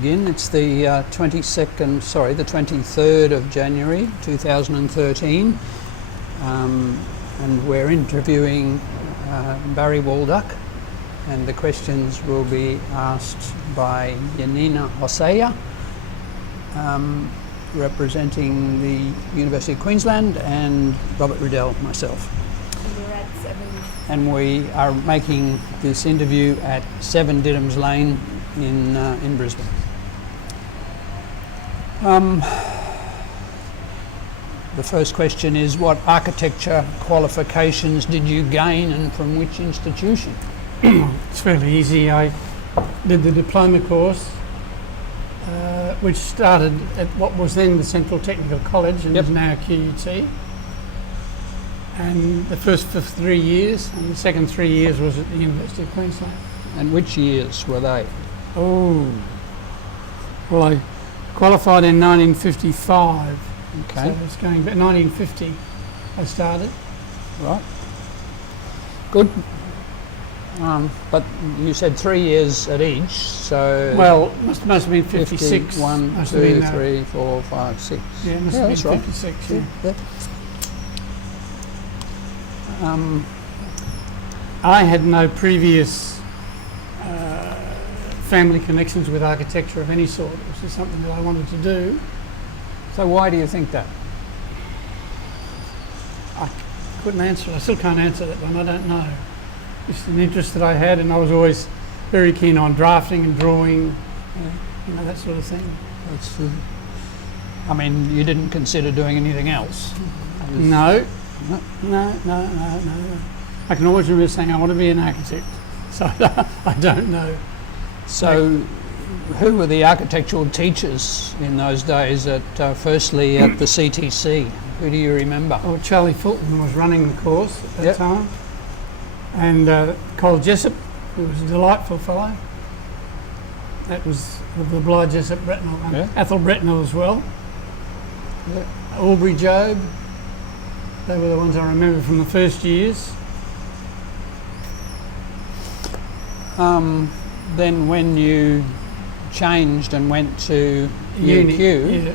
Again, it's the 23rd of January 2013, and we're interviewing Barry Walduck, and the questions will be asked by Janina Gosseye, representing the University of Queensland, and Robert Riddel, myself. And we are making this interview at 7 Diddams Lane in Brisbane. The first question is, what architecture qualifications did you gain and from which institution? It's fairly easy. I did the diploma course, which started at what was then the Central Technical College and is now QUT. And the first for 3 years, and the second 3 years was at the University of Queensland. And which years were they? Oh, well, I qualified in 1955. Okay. So it's going back 1950. I started. Right. Good. But you said 3 years at each, so... Well, must have been 56. 1, must 2, 3, 4, 5, 6. Yeah, must have been 56. Right. Yeah. I had no previous family connections with architecture of any sort. It was just something that I wanted to do. So why do you think that? I couldn't answer it. I still can't answer that one. I don't know. Just an interest that I had, and I was always very keen on drafting and drawing, you know, that sort of thing. I mean, you didn't consider doing anything else? No. No. I can always remember saying I want to be an architect, so I don't know. So, who were the architectural teachers in those days firstly at the CTC? Who do you remember? Oh, Charlie Fulton was running the course at that time, and Cole Jessup, who was a delightful fellow. That was the Bly Jessup Bretnell, and Athol Bretnell as well. Aubrey Job. They were the ones I remember from the first years. Then when you changed and went to UQ,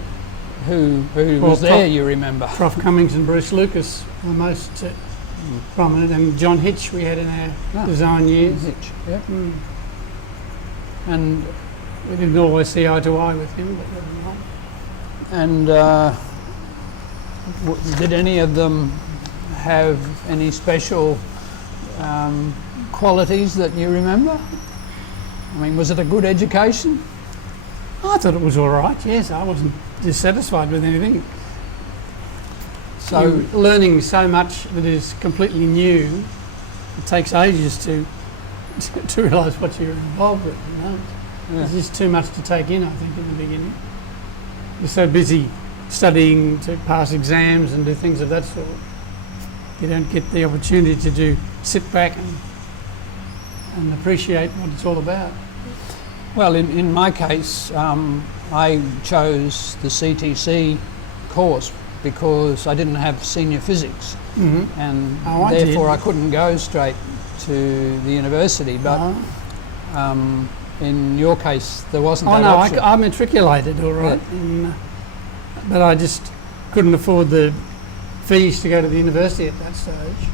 who was there, you remember? Prof Cummings and Bruce Lucas were the most prominent, and John Hitch we had in our design years. Hitch, yeah. And we didn't always see eye to eye with him, but never mind. And did any of them have any special qualities that you remember? I mean, was it a good education? I thought it was all right, yes. I wasn't dissatisfied with anything. So, you're learning so much that is completely new, it takes ages to realise what you're involved with, you know. There's just too much to take in, I think, in the beginning. You're so busy studying to pass exams and do things of that sort. You don't get the opportunity to sit back and appreciate what it's all about. Well, in my case, I chose the CTC course because I didn't have senior physics, and therefore I couldn't go straight to the university. But in your case, there wasn't that option. I matriculated, all right. But I just couldn't afford the fees to go to the university at that stage.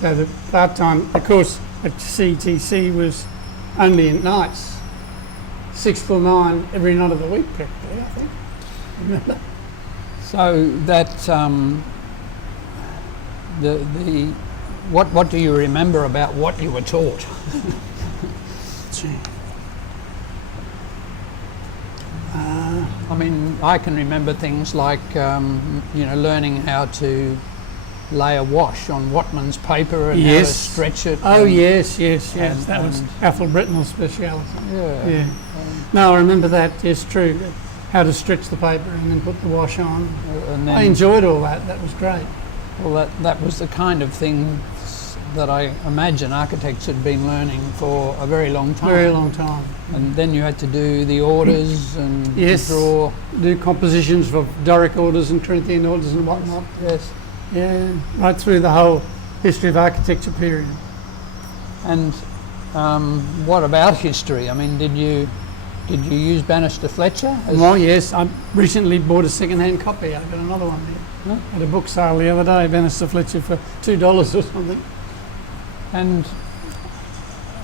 So the part-time, the course at CTC was only at nights, 6 till 9 every night of the week practically, I think. Remember? So that what do you remember about what you were taught? I mean, I can remember things like, learning how to lay a wash on Watman's paper and how to stretch it. Oh, yes. That was Athol Bretnell's speciality. Yeah. No, I remember that. Yes, true. How to stretch the paper and then put the wash on. And then I enjoyed all that. That was great. Well, that was the kind of thing that I imagine architects had been learning for a very long time. Very long time. And then you had to do the orders and draw. Do compositions for Doric orders and Corinthian orders and whatnot. Yes. Yeah, right through the whole history of architecture period. And what about history? I mean, did Did you use Bannister Fletcher? Oh yes, I recently bought a second-hand copy. I got another one there. At a book sale the other day, Bannister Fletcher for $2 or something. And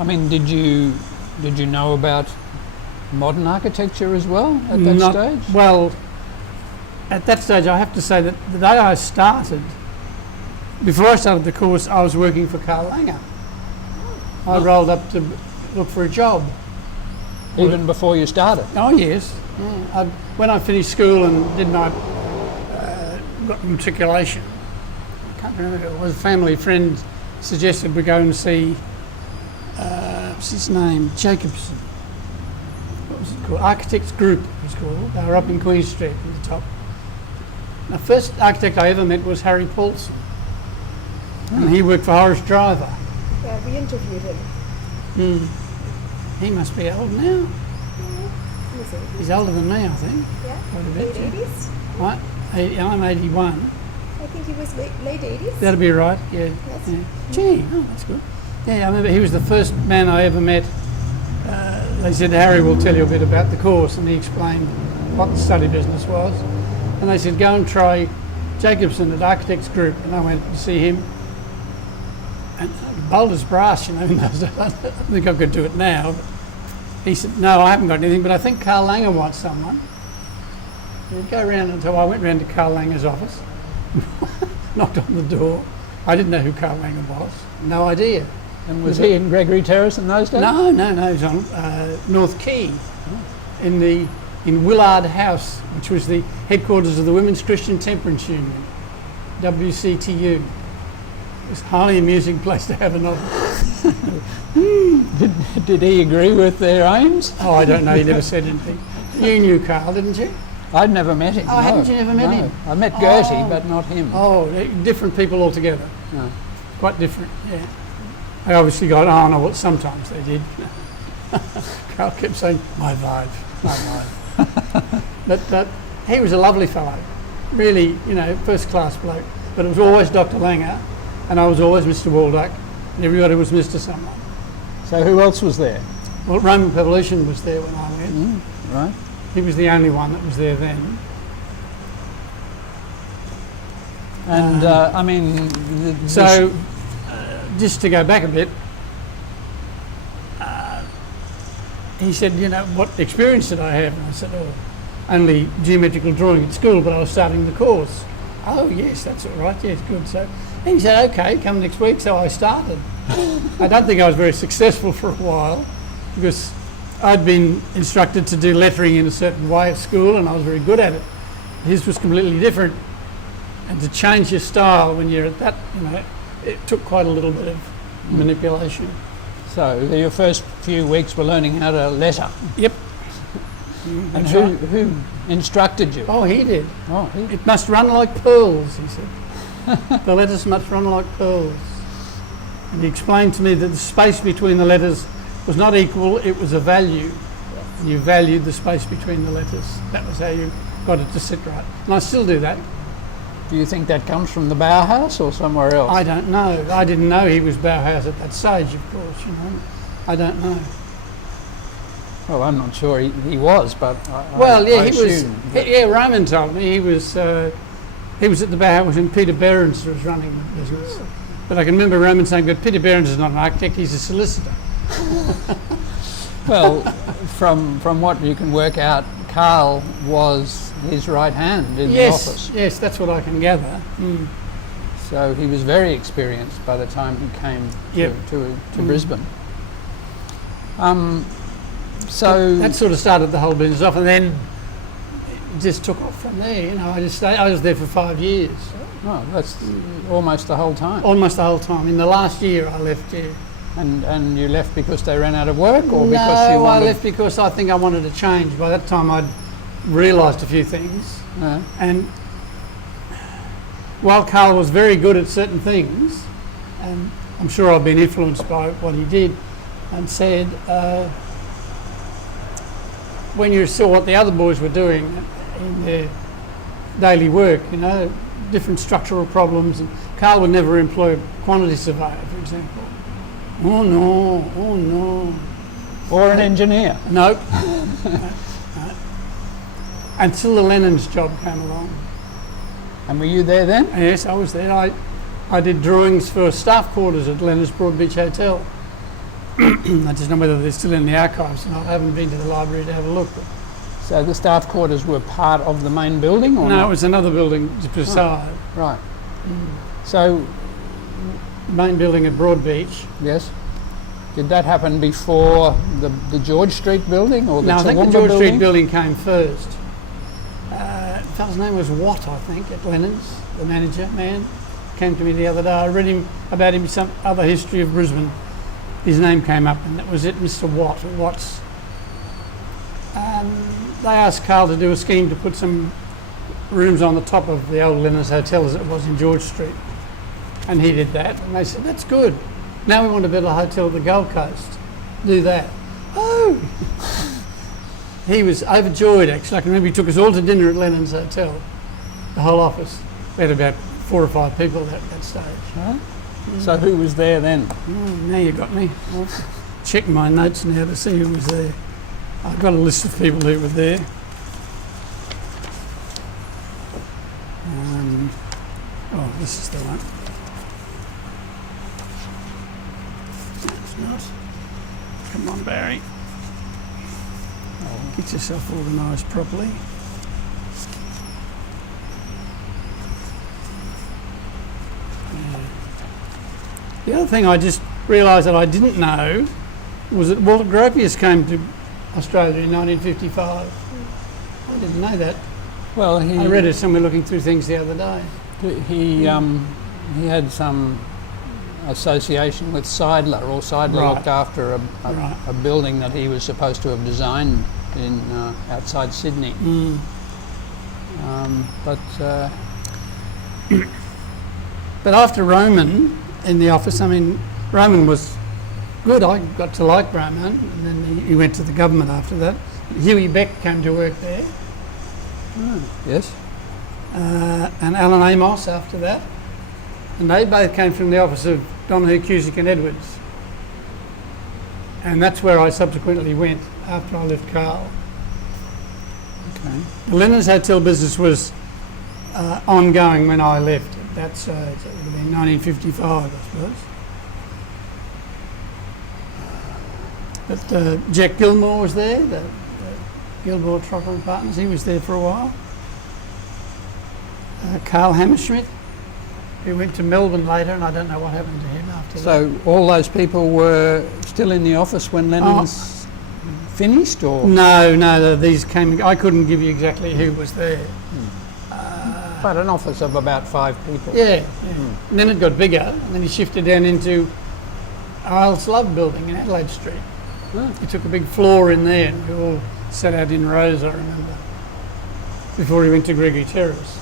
I mean, did you know about modern architecture as well at that stage? Well, at that stage, I have to say that the day I started, before I started the course, I was working for Carl Langer. I rolled up to look for a job. Even before you started? Oh yes. Yeah. When I finished school and did my got matriculation, I can't remember. It was a family friend suggested we go and see. What's his name? Jacobson. What was it called? Architects Group it was called. They were up in Queen Street at the top. The first architect I ever met was Harry Paulson, and he worked for Horace Driver. Yeah, we interviewed him. He must be old now. He's older than me, I think. Yeah, Quite a bit, late 80s? Right, I'm 81. I think he was late 80s. That'll be right, yeah. Yes. Yeah. Gee, that's good. Yeah, I remember he was the first man I ever met. They said, Harry will tell you a bit about the course, and he explained what the study business was. And they said, go and try Jacobson at Architects Group. And I went to see him. And bold as brass, you know, in those days. I don't think I could do it now. But he said, no, I haven't got anything, but I think Carl Langer wants someone. And he'd go around until I went round to Carl Langer's office, knocked on the door. I didn't know who Carl Langer was. No idea. And was he in Gregory Terrace in those days? No, he was on North Quay, in Willard House, which was the headquarters of the Women's Christian Temperance Union, WCTU. It was a highly amusing place to have an office. Did he agree with their aims? Oh, I don't know, he never said anything. You knew Carl, didn't you? I'd never met him. Oh, no. hadn't you never met him? I met Gertie, but not him. Oh, different people altogether. No. Quite different, yeah. They obviously got on, or what sometimes they did. Carl kept saying, my vibe. But he was a lovely fellow. Really, you know, first class bloke. But it was always Dr. Langer, and I was always Mr. Walduck, and everybody was Mr. someone. So who else was there? Well, Roman Revolution was there when I went. Right. He was the only one that was there then. And I mean, just to go back a bit, he said, you know, what experience did I have? And I said, oh, only geometrical drawing at school, but I was starting the course. Oh, yes, that's all right, yes, good. So he said, okay, come next week. So I started. I don't think I was very successful for a while because I'd been instructed to do lettering in a certain way at school and I was very good at it. His was completely different. And to change your style when you're at that, you know, it took quite a little bit of manipulation. So your first few weeks were learning how to letter. Yep. And who instructed you? Oh, he did. Oh, It must run like pearls, he said. The letters must run like pearls. And he explained to me that the space between the letters was not equal, it was a value. And you valued the space between the letters. That was how you got it to sit right. And I still do that. Do you think that comes from the Bauhaus or somewhere else? I don't know. I didn't know he was Bauhaus at that stage, of course, you know. I don't know. Well, I'm not sure he was, but he was. Yeah, Roman told me he was at the Bauhaus when Peter Behrens was running the business. But I can remember Roman saying, but Peter Behrens is not an architect, he's a solicitor. Well, from what you can work out, Carl was his right hand in the office. Yes, that's what I can gather. So he was very experienced by the time he came to Brisbane. So that sort of started the whole business off, and then it just took off from there. You know, I was there for 5 years. Oh, that's almost the whole time. Almost the whole time. In the last year, I left. Yeah. And you left because they ran out of work, or because you wanted? I left because I think I wanted to change. By that time, I'd realised a few things, and while Carl was very good at certain things, and I'm sure I've been influenced by what he did, and said, when you saw what the other boys were doing in their daily work, you know, different structural problems, and Carl would never employ a quantity surveyor, for example. Oh no. Or an engineer? Nope. No. Until the Lennon's job came along. And were you there then? Yes, I was there. I did drawings for staff quarters at Lennon's Broadbeach Hotel. I just don't know whether they're still in the archives or not. I haven't been to the library to have a look. So the staff quarters were part of the main building, or No, not? it was another building just beside. Right. So, Main building at Broadbeach. yes. Did that happen before the George Street building or the No, I think the Toowoomba George building? Street building came first. The fellow's name was Watt, I think, at Lennon's, the manager man. Came to me the other day. I read about him some other history of Brisbane. His name came up, and that was it, Mr. Watt, or Watts. They asked Carl to do a scheme to put some rooms on the top of the old Lennon's Hotel as it was in George Street. And he did that, and they said, that's good. Now we want to build a hotel at the Gold Coast. Do that. Oh! He was overjoyed, actually. I can remember he took us all to dinner at Lennon's Hotel, the whole office. We had about 4 or 5 people at that stage. Right. So who was there then? Now you got me. I'll check my notes now to see who was there. I've got a list of people who were there. Oh, this is the one. No, it's not. Come on, Barry. Get yourself organised properly. The other thing I just realised that I didn't know was that Walter Gropius came to Australia in 1955. I didn't know that. Well, I read it somewhere looking through things the other day. He had some association with Seidler, or Seidler Right. looked after a building that he was supposed to have designed in outside Sydney. But after Roman in the office, I mean, Roman was good. I got to like Roman, and then he went to the government after that. Huey Beck came to work there, Yes. and Alan Amos after that. And they both came from the office of Donahue, Cusick and Edwards. And that's where I subsequently went after I left Carl. Okay. The Lennon's Hotel business was ongoing when I left at that stage. It would have been 1955, I suppose. But Jack Gilmore was there, the Gilmore Trotter and Partners. He was there for a while. Carl Hammerschmidt, who went to Melbourne later, and I don't know what happened to him after that. So all those people were still in the office when Lennon's finished, or? No, these came. I couldn't give you exactly who was there. But an office of about 5 people. Yeah. And then it got bigger, and then he shifted down into Isles Love building in Adelaide Street. He took a big floor in there, and we all sat out in rows, I remember, before he went to Gregory Terrace.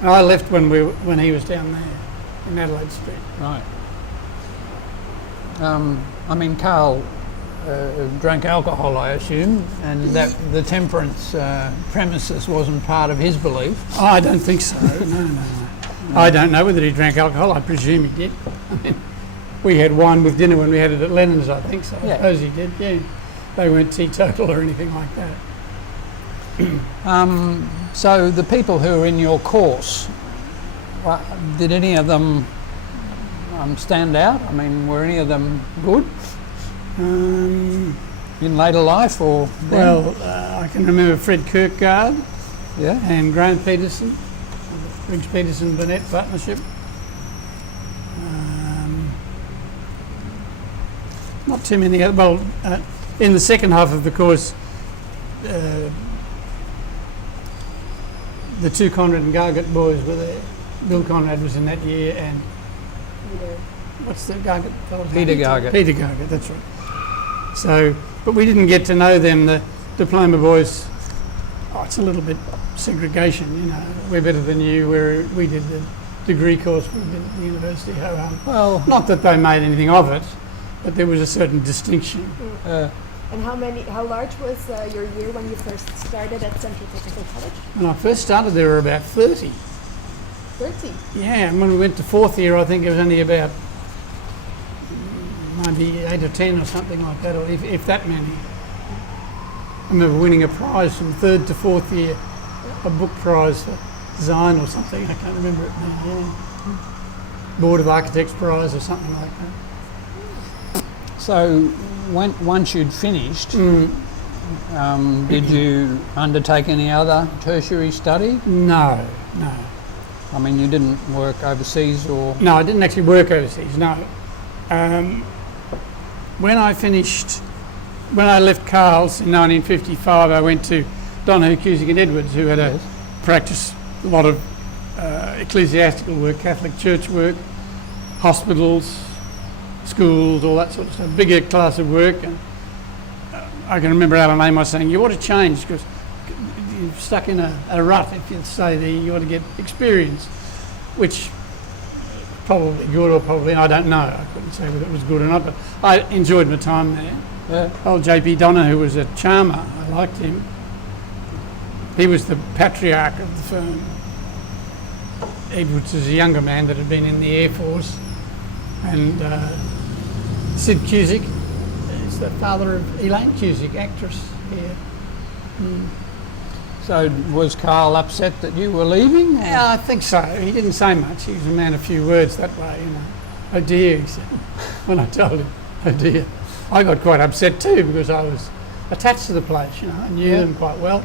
And I left when he was down there in Adelaide Street. Right. I mean, Carl drank alcohol, I assume, and that the temperance premises wasn't part of his belief. Oh, I don't think so. No. I don't know whether he drank alcohol. I presume he did. I mean, we had wine with dinner when we had it at Lennon's, I think, so I suppose he did, yeah. They weren't teetotal or anything like that. So the people who were in your course, did any of them stand out? I mean, were any of them good in later life, or then? Well, I can remember Fred Kirkgard and Graham Peterson, of the Briggs Peterson Burnett partnership. Not too many other. Well, in the second half of the course, the 2 Conrad and Gargett boys were there. Bill Conrad was in that year, and what's the Gargett fellow's name? Peter Gargett. Peter Gargett, that's right. So, but we didn't get to know them. The diploma boys, it's a little bit segregation, you know. We're better than you. We did the degree course we did at the university. Well, not that they made anything of it, but there was a certain distinction. And how large was your year when you first started at Central Technical College? When I first started, there were about 30. 30? Yeah, and when we went to 4th year, I think it was only about maybe 8 or 10 or something like that, or if that many. I remember winning a prize from 3rd to 4th year, a book prize for design or something. I can't remember it now. Yeah. Board of Architects prize or something like that. So once you'd finished, did you undertake any other tertiary study? No. I mean, you didn't work overseas or? No, I didn't actually work overseas, no. When I left Carl's in 1955, I went to Donahue, Cusick and Edwards, who had practiced a lot of ecclesiastical work, Catholic church work, hospitals, schools, all that sort of stuff, bigger class of work. And I can remember Alan Amos saying, you ought to change because you're stuck in a rut if you stay there, you ought to get experience, which probably good or probably, I don't know, I couldn't say whether it was good or not, but I enjoyed my time there. Yeah. Old JP Donahue was a charmer, I liked him. He was the patriarch of the firm. Edwards was a younger man that had been in the Air Force, and Sid Cusick is the father of Elaine Cusick, actress here. So was Carl upset that you were leaving? Or? Yeah, I think so. He didn't say much. He was a man of few words that way, you know. Oh dear, he said, when I told him, oh dear. I got quite upset too because I was attached to the place, you know. I knew them quite well.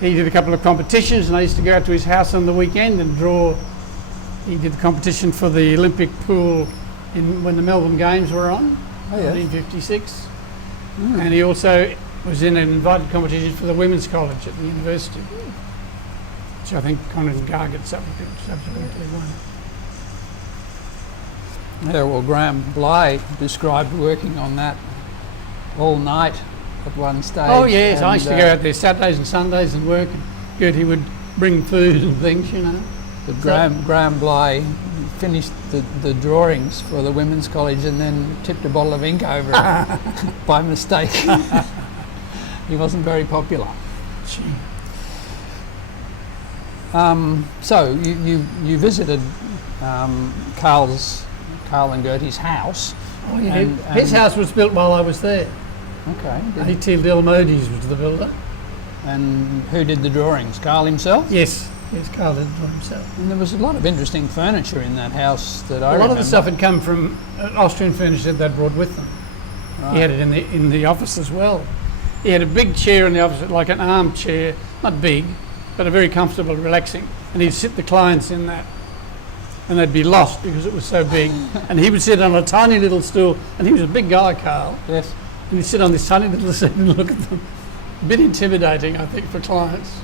He did a couple of competitions and I used to go out to his house on the weekend and draw. He did the competition for the Olympic pool when the Melbourne Games were on, 1956. And he also was in an invited competition for the Women's College at the university, which I think Conrad and Gargett subsequently won. Yeah, well, Graham Bly described working on that all night at one stage. Oh yes, I used to go out there Saturdays and Sundays and work, and Gertie would bring food and things, you know. But Graham Bly finished the drawings for the Women's College and then tipped a bottle of ink over it by mistake. He wasn't very popular. Gee. So you visited Carl and Gertie's house. Oh, yeah. His house was built while I was there. Okay. A.T. Delmodi's was the builder. And who did the drawings? Carl himself? Yes, Carl did it himself. And there was a lot of interesting furniture in that house that I remember. A lot of the stuff had come from Austrian furniture that they brought with them. Right. He had it in the office as well. He had a big chair in the office, like an armchair, not big, but a very comfortable, relaxing. And he'd sit the clients in that. And they'd be lost because it was so big. And he would sit on a tiny little stool, and he was a big guy, Carl. Yes. And he'd sit on this tiny little seat and look at them. A bit intimidating, I think, for clients.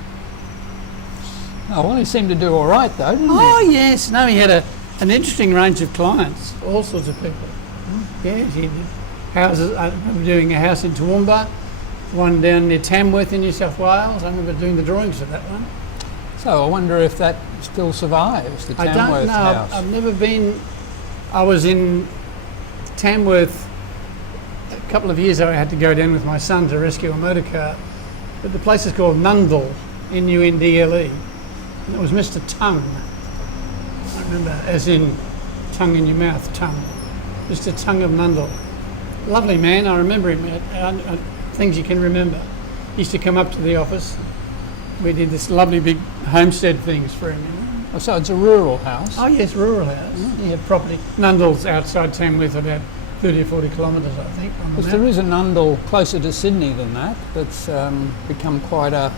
Oh, well, he seemed to do all right, though, didn't he? Oh, yes. No, he had an interesting range of clients, all sorts of people. Yes, he did houses. I remember doing a house in Toowoomba, one down near Tamworth in New South Wales. I remember doing the drawings for that one. So I wonder if that still survives, the Tamworth house. I don't know. I've never been. I was in Tamworth a couple of years ago. I had to go down with my son to rescue a motor car. But the place is called Nundle, Nundle. And it was Mr. Tongue. I remember, as in tongue in your mouth, tongue. Mr. Tongue of Nundle. Lovely man. I remember him. Things you can remember. He used to come up to the office. We did this lovely big homestead things for him. You know? Oh, so it's a rural house? Oh yes, rural house. He had property. Nundle's outside Tamworth, about 30 or 40 kilometres, I think. Because there is a Nundle closer to Sydney than that. That's become quite a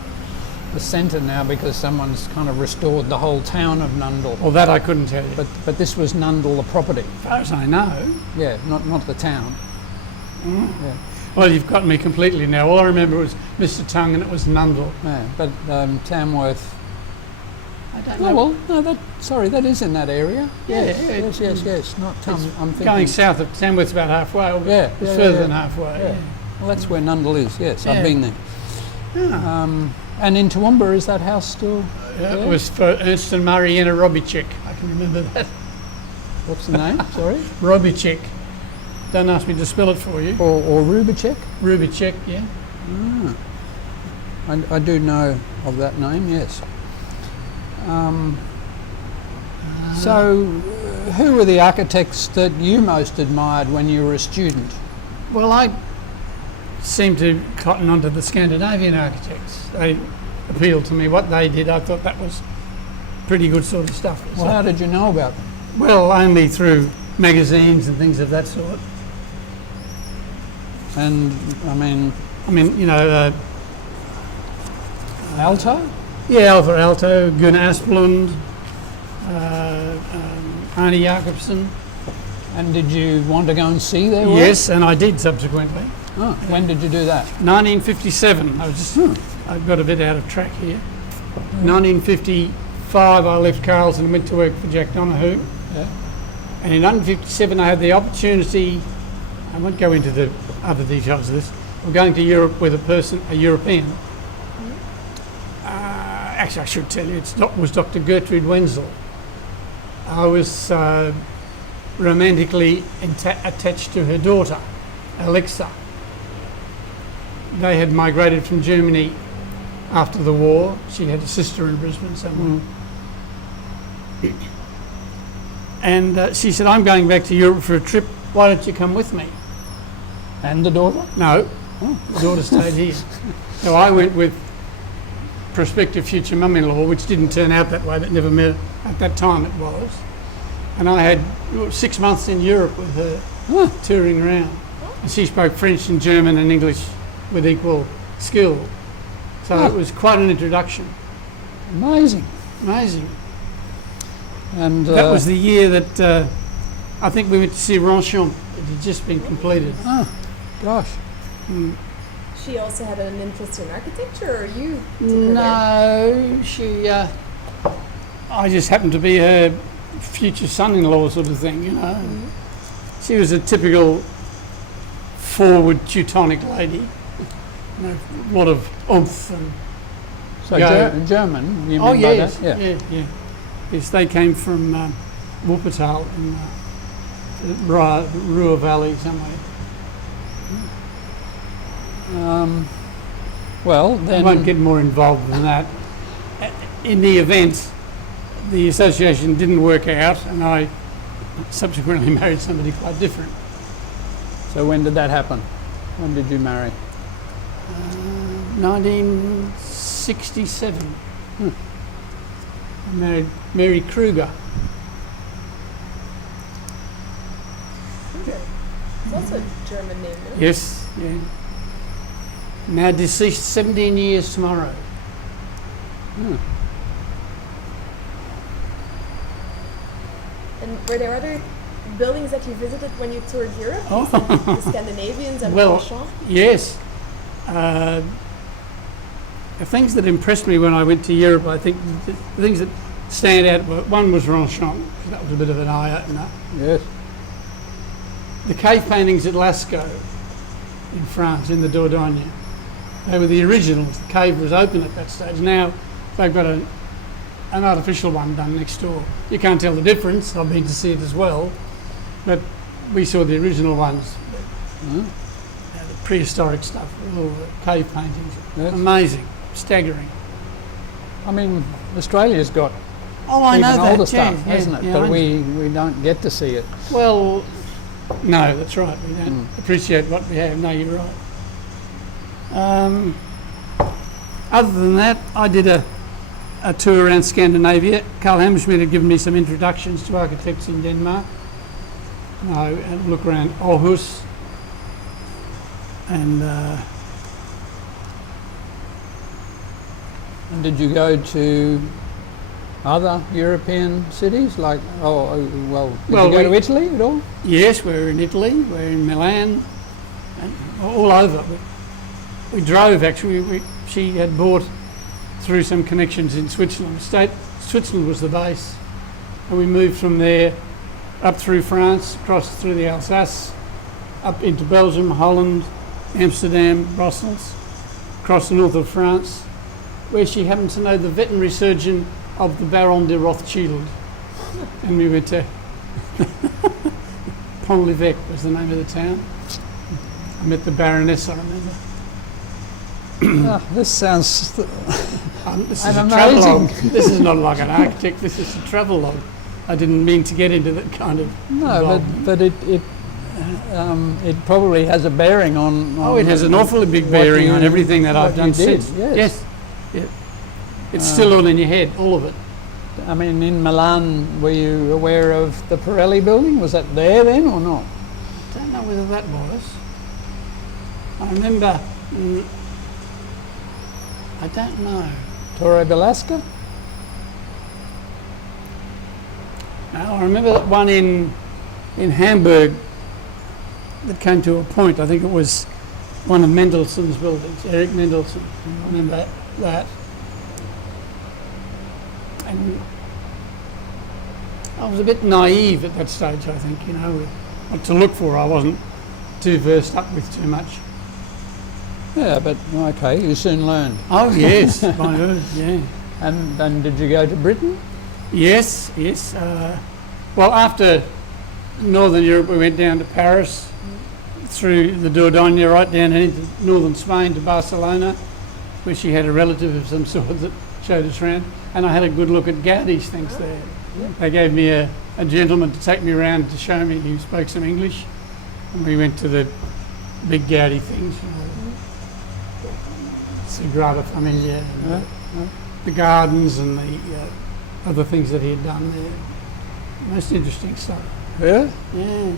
centre now because someone's kind of restored the whole town of Nundle. Well, that I couldn't tell you. But this was Nundle, the property. As far as I know. Yeah, not the town. Yeah. Well, you've got me completely now. All I remember was Mr. Tongue and it was Nundle. Yeah, but Tamworth. I don't know. Well, no, that is in that area. Yeah, Yes. Not I'm thinking. Going south of Tamworth's about halfway. Or it's further than halfway. Yeah. Well, that's where Nundle is. Yes, I've been there. Yeah. And in Toowoomba, is that house still? It was for Ernst and Mariana Robichek. I can remember that. What's the name? Sorry. Robichek. Don't ask me to spell it for you. Or Rubicek? Rubicek, yeah. I do know of that name, yes. So who were the architects that you most admired when you were a student? Well, I seemed to cotton onto the Scandinavian architects. They appealed to me. What they did, I thought that was pretty good sort of stuff. Well, how did you know about them? Well, only through magazines and things of that sort. And, I mean, you know, Alto? yeah, Alva Alto, Gunnar Asplund, Arne Jacobsen. And did you want to go and see their work? Yes, and I did subsequently. Oh, when did you do that? 1957. I've got a bit out of track here. 1955, I left Carlson and went to work for Jack Donahue. Yeah. And in 1957, I had the opportunity. I won't go into the other details of this. I'm going to Europe with a European. Actually, I should tell you, it was Dr. Gertrude Wenzel. I was romantically attached to her daughter, Alexa. They had migrated from Germany after the war. She had a sister in Brisbane somewhere. And she said, I'm going back to Europe for a trip. Why don't you come with me? And the daughter? No, the daughter stayed here. So I went with prospective future mum-in-law, which didn't turn out that way, but never met. At that time it was. And I had 6 months in Europe with her, touring around. And she spoke French and German and English with equal skill. So it was quite an introduction. Amazing. Amazing. And that was the year that I think we went to see Ronchamp. It had just been completed. Oh, gosh. She also had an interest in architecture, or you took her there? No, she. I just happened to be her future son-in-law, sort of thing, you know. She was a typical forward Teutonic lady. You know, a lot of oomph and. So German, you mean Oh by yes, that? yeah. Yes, they came from Wuppertal in the Ruhr Valley somewhere. Well, then... I won't get more involved than that. In the event, the association didn't work out, and I subsequently married somebody quite different. So when did that happen? When did you marry? 1967. I married Mary Kruger. It's also a German name, no? Yes, yeah. Now deceased 17 years tomorrow. And were there other buildings that you visited when you toured Europe? Oh. The Scandinavians and Ronchamp? Yes. The things that impressed me when I went to Europe, I think the things that stand out, one was Ronchamp. That was a bit of an eye-opener. Yes. The cave paintings at Lascaux in France, in the Dordogne. They were the originals. The cave was open at that stage. Now they've got an artificial one done next door. You can't tell the difference. I've been to see it as well. But we saw the original ones. The prehistoric stuff, all the cave paintings. Yes. Amazing, staggering. I mean, Australia's got I even know that. older stuff, yeah, hasn't it? yeah, But I know. we don't get to see it. Well, no, that's right. We don't appreciate what we have. No, you're right. Other than that, I did a tour around Scandinavia. Carl Hammerschmidt had given me some introductions to architects in Denmark. I had a look around Aarhus and And did you go to other European cities? Like, did you go to Italy at all? yes, we were in Italy, we were in Milan, and all over. We drove actually. She had bought through some connections in Switzerland. Switzerland was the base, and we moved from there up through France, across through the Alsace, up into Belgium, Holland, Amsterdam, Brussels, across the north of France, where she happened to know the veterinary surgeon of the Baron de Rothschild. And we went to Pont-l'Evêque was the name of the town. I met the Baroness, I remember. This sounds This is And a amazing. travelogue. This is not like an architect, this is a travelogue. I didn't mean to get into that kind of No, but it probably has a bearing on it has an awfully big bearing on everything that I've done did, since. yes. Yeah. It's still all in your head, all of it. I mean, in Milan, were you aware of the Pirelli building? Was that there then or not? I don't know whether that was. I remember, I don't know. Torre Velasca? No, I remember that one in Hamburg that came to a point. I think it was one of Mendelssohn's buildings, Eric Mendelssohn. I remember that. And I was a bit naive at that stage, I think, with what to look for. I wasn't too versed up with too much. Yeah, but okay, you soon learned. Oh yes, my word, yeah. And did you go to Britain? Yes. Well, after Northern Europe, we went down to Paris, through the Dordogne, right down into northern Spain to Barcelona, where she had a relative of some sort that showed us around. And I had a good look at Gaudi's things there. Yeah. They gave me a gentleman to take me around to show me who spoke some English. And we went to the big Gaudi things, Sagrada Familia, and the gardens and the other things that he had done there. Most interesting stuff. Yeah. Yeah.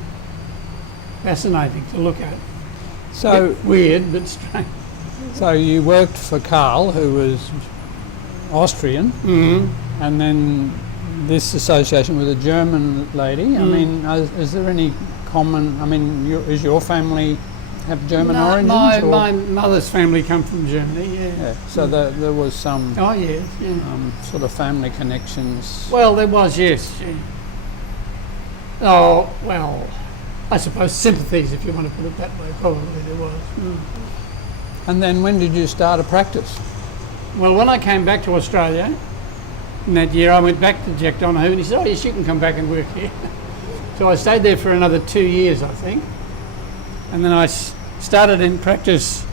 Fascinating to look at. So weird, but strange. So you worked for Karl, who was Austrian, and then this association with a German lady. I mean, is there any common? I mean, is your family have German origins? My mother's family come from Germany. Yeah. So there was some. Oh yes. Yeah. Sort of family connections. Well, there was, yes. Yeah. Oh well, I suppose sympathies, if you want to put it that way. Probably there was. And then when did you start a practice? Well, when I came back to Australia in that year, I went back to Jack Donoghue and he said, oh yes, you can come back and work here. So I stayed there for another 2 years, I think. And then I started in practice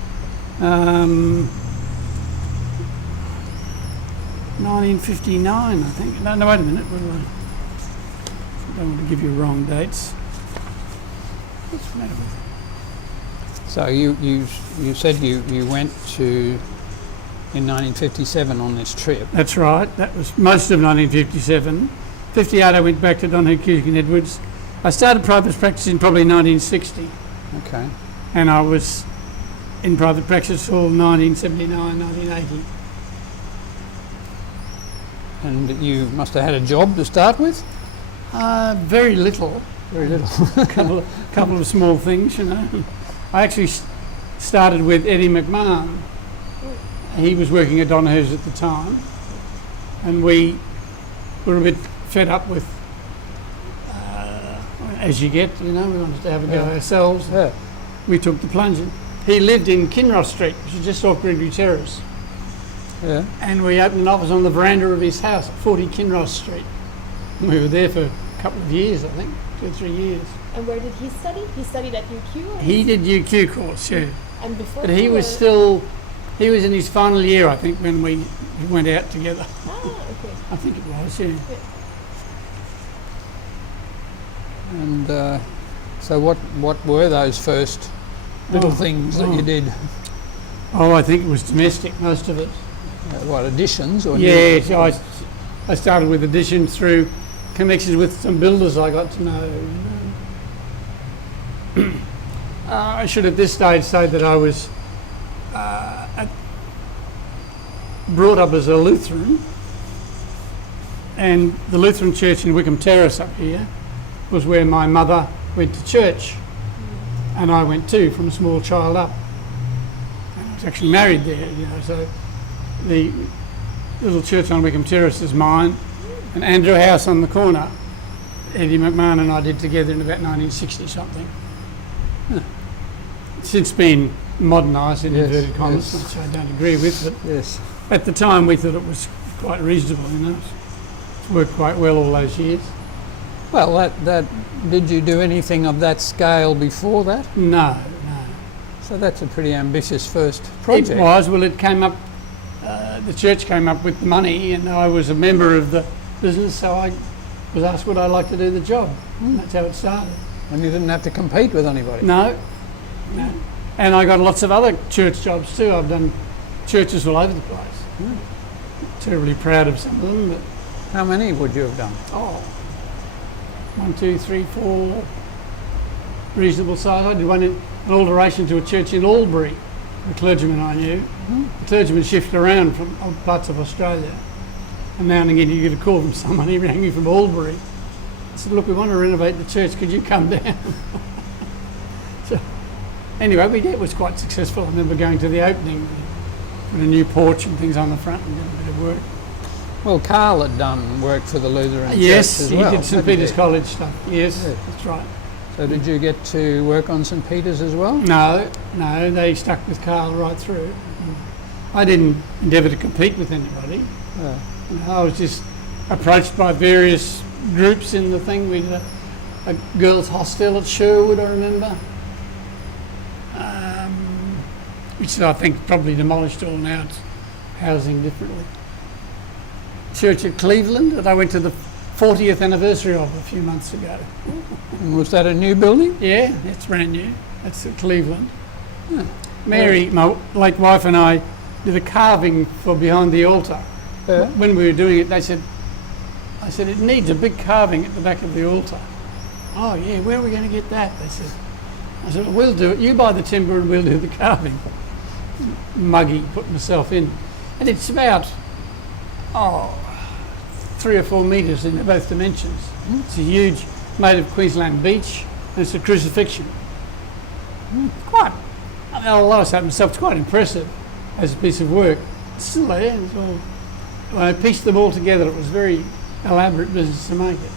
1959, I think. No, wait a minute. I don't want to give you wrong dates. What's the matter with it? So you said you went to in 1957 on this trip. That's right. That was most of 1957. 58 I went back to Donoghue, Cusick and Edwards. I started private practice in probably 1960. Okay. And I was in private practice till 1979, 1980. And you must have had a job to start with? Very little. Very little. couple of small things, I actually started with Eddie McMahon. He was working at Donoghue's at the time, and we were a bit fed up with, as you get, we wanted to have a go ourselves. Yeah. We took the plunge. He lived in Kinross Street, which is just off Gregory Terrace. Yeah. And we opened an office on the veranda of his house at 40 Kinross Street. And we were there for a couple of years, I think, 2 or 3 years. And where did he study? He studied at UQ? He did UQ course, yeah. And before But he was in his final year, I think, when we went out together. Ah, okay. I think it was, yeah. And so what were those first little things that you did? Oh, I think it was domestic, most of it. What, additions? Or Yeah, I started with additions through connections with some builders I got to know. I should at this stage say that I was brought up as a Lutheran, and the Lutheran church in Wickham Terrace up here was where my mother went to church, and I went too from a small child up. And I was actually married there, so the little church on Wickham Terrace is mine, and Andrew House on the corner, Eddie McMahon and I did together in about 1960 something. It's since been modernised in inverted commas, which I don't agree with, but at the time we thought it was quite reasonable, It's worked quite well all those years. Well, did you do anything of that scale before that? No. So that's a pretty ambitious first project. It was. Well, it came up, the church came up with the money, and I was a member of the business, so I was asked would I like to do the job. That's how it started. And you didn't have to compete with anybody. No. And I got lots of other church jobs too. I've done churches all over the place. Terribly proud of some of them, but How many would you have done? 1, 2, 3, 4 reasonable size. I did an alteration to a church in Albury, the clergyman I knew. The clergyman shifted around from parts of Australia, and now and again you get a call from someone. He rang me from Albury. I said, look, we want to renovate the church, could you come down? So anyway, it was quite successful. I remember going to the opening with a new porch and things on the front and did a bit of work. Well, Carl had done work for the Lutheran Yes, Church as well. he did St Peter's College stuff. Yes, that's right. So did you get to work on St Peter's as well? No, they stuck with Carl right through. I didn't endeavour to compete with anybody. I was just approached by various groups in the thing. We did a girls' hostel at Sherwood, I remember, which I think probably demolished all now. It's housing differently. Church at Cleveland that I went to the 40th anniversary of a few months ago. And was that a new building? Yeah, it's brand new. That's at Cleveland. Mary, my late wife, and I did a carving for behind the altar. When we were doing it, I said, it needs a big carving at the back of the altar. Oh yeah, where are we going to get that? They said. I said, well, we'll do it. You buy the timber and we'll do the carving. Muggy, put myself in. And it's about 3 or 4 metres in both dimensions. It's a huge, made of Queensland beech, and it's a crucifixion. Quite, I mean, I'll lie to myself, it's quite impressive as a piece of work. It's still there. It's all, when I pieced them all together, it was very elaborate business to make it.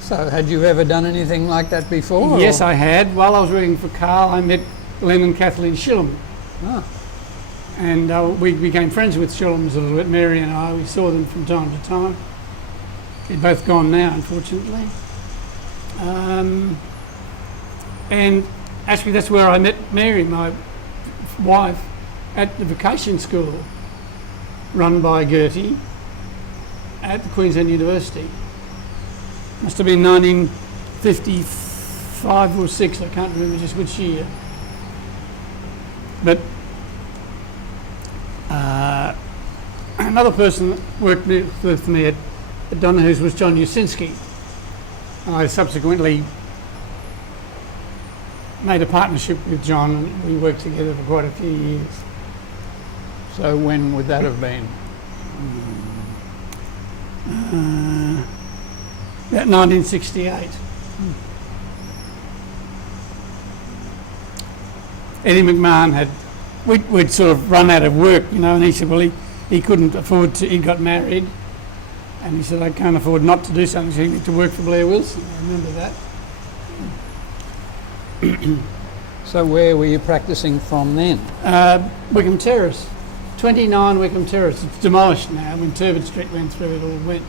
So had you ever done anything like that before? Yes, I had. While I was working for Carl, I met Len and Kathleen Shillham. And we became friends with Shillhams a little bit, Mary and I. We saw them from time to time. They're both gone now, unfortunately. And actually that's where I met Mary, my wife, at the vacation school run by Gertie at the Queensland University. Must have been 1955 or 6, I can't remember just which year. But another person that worked with me at Donahue's was John Usinski. I subsequently made a partnership with John and we worked together for quite a few years. So when would that have been? About 1968. Eddie McMahon we'd sort of run out of work, and he said, well, he couldn't afford to, he got married, and he said, I can't afford not to do something, so he went to work for Blair Wilson. I remember that. So where were you practicing from then? Wickham Terrace, 29 Wickham Terrace. It's demolished now. When Turbot Street went through, it all went.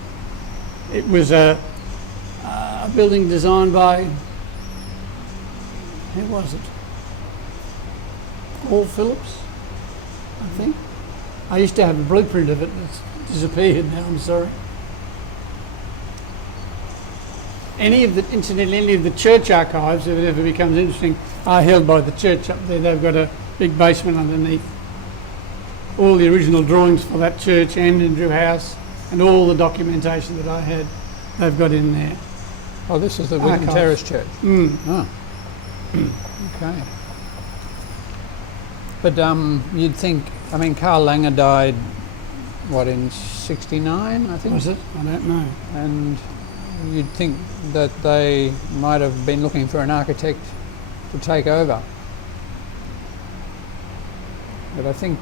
It was a building designed by, who was it? Paul Phillips, I think. I used to have a blueprint of it. It's disappeared now, I'm sorry. Incidentally, any of the church archives, if it ever becomes interesting, are held by the church up there. They've got a big basement underneath. All the original drawings for that church and Andrew House and all the documentation that I had, they've got in there. Oh, this is the Wickham Terrace Church. Oh. Okay. But you'd think, I mean, Karl Langer died, in 69, I think? Was it? I don't know. And you'd think that they might have been looking for an architect to take over. But I think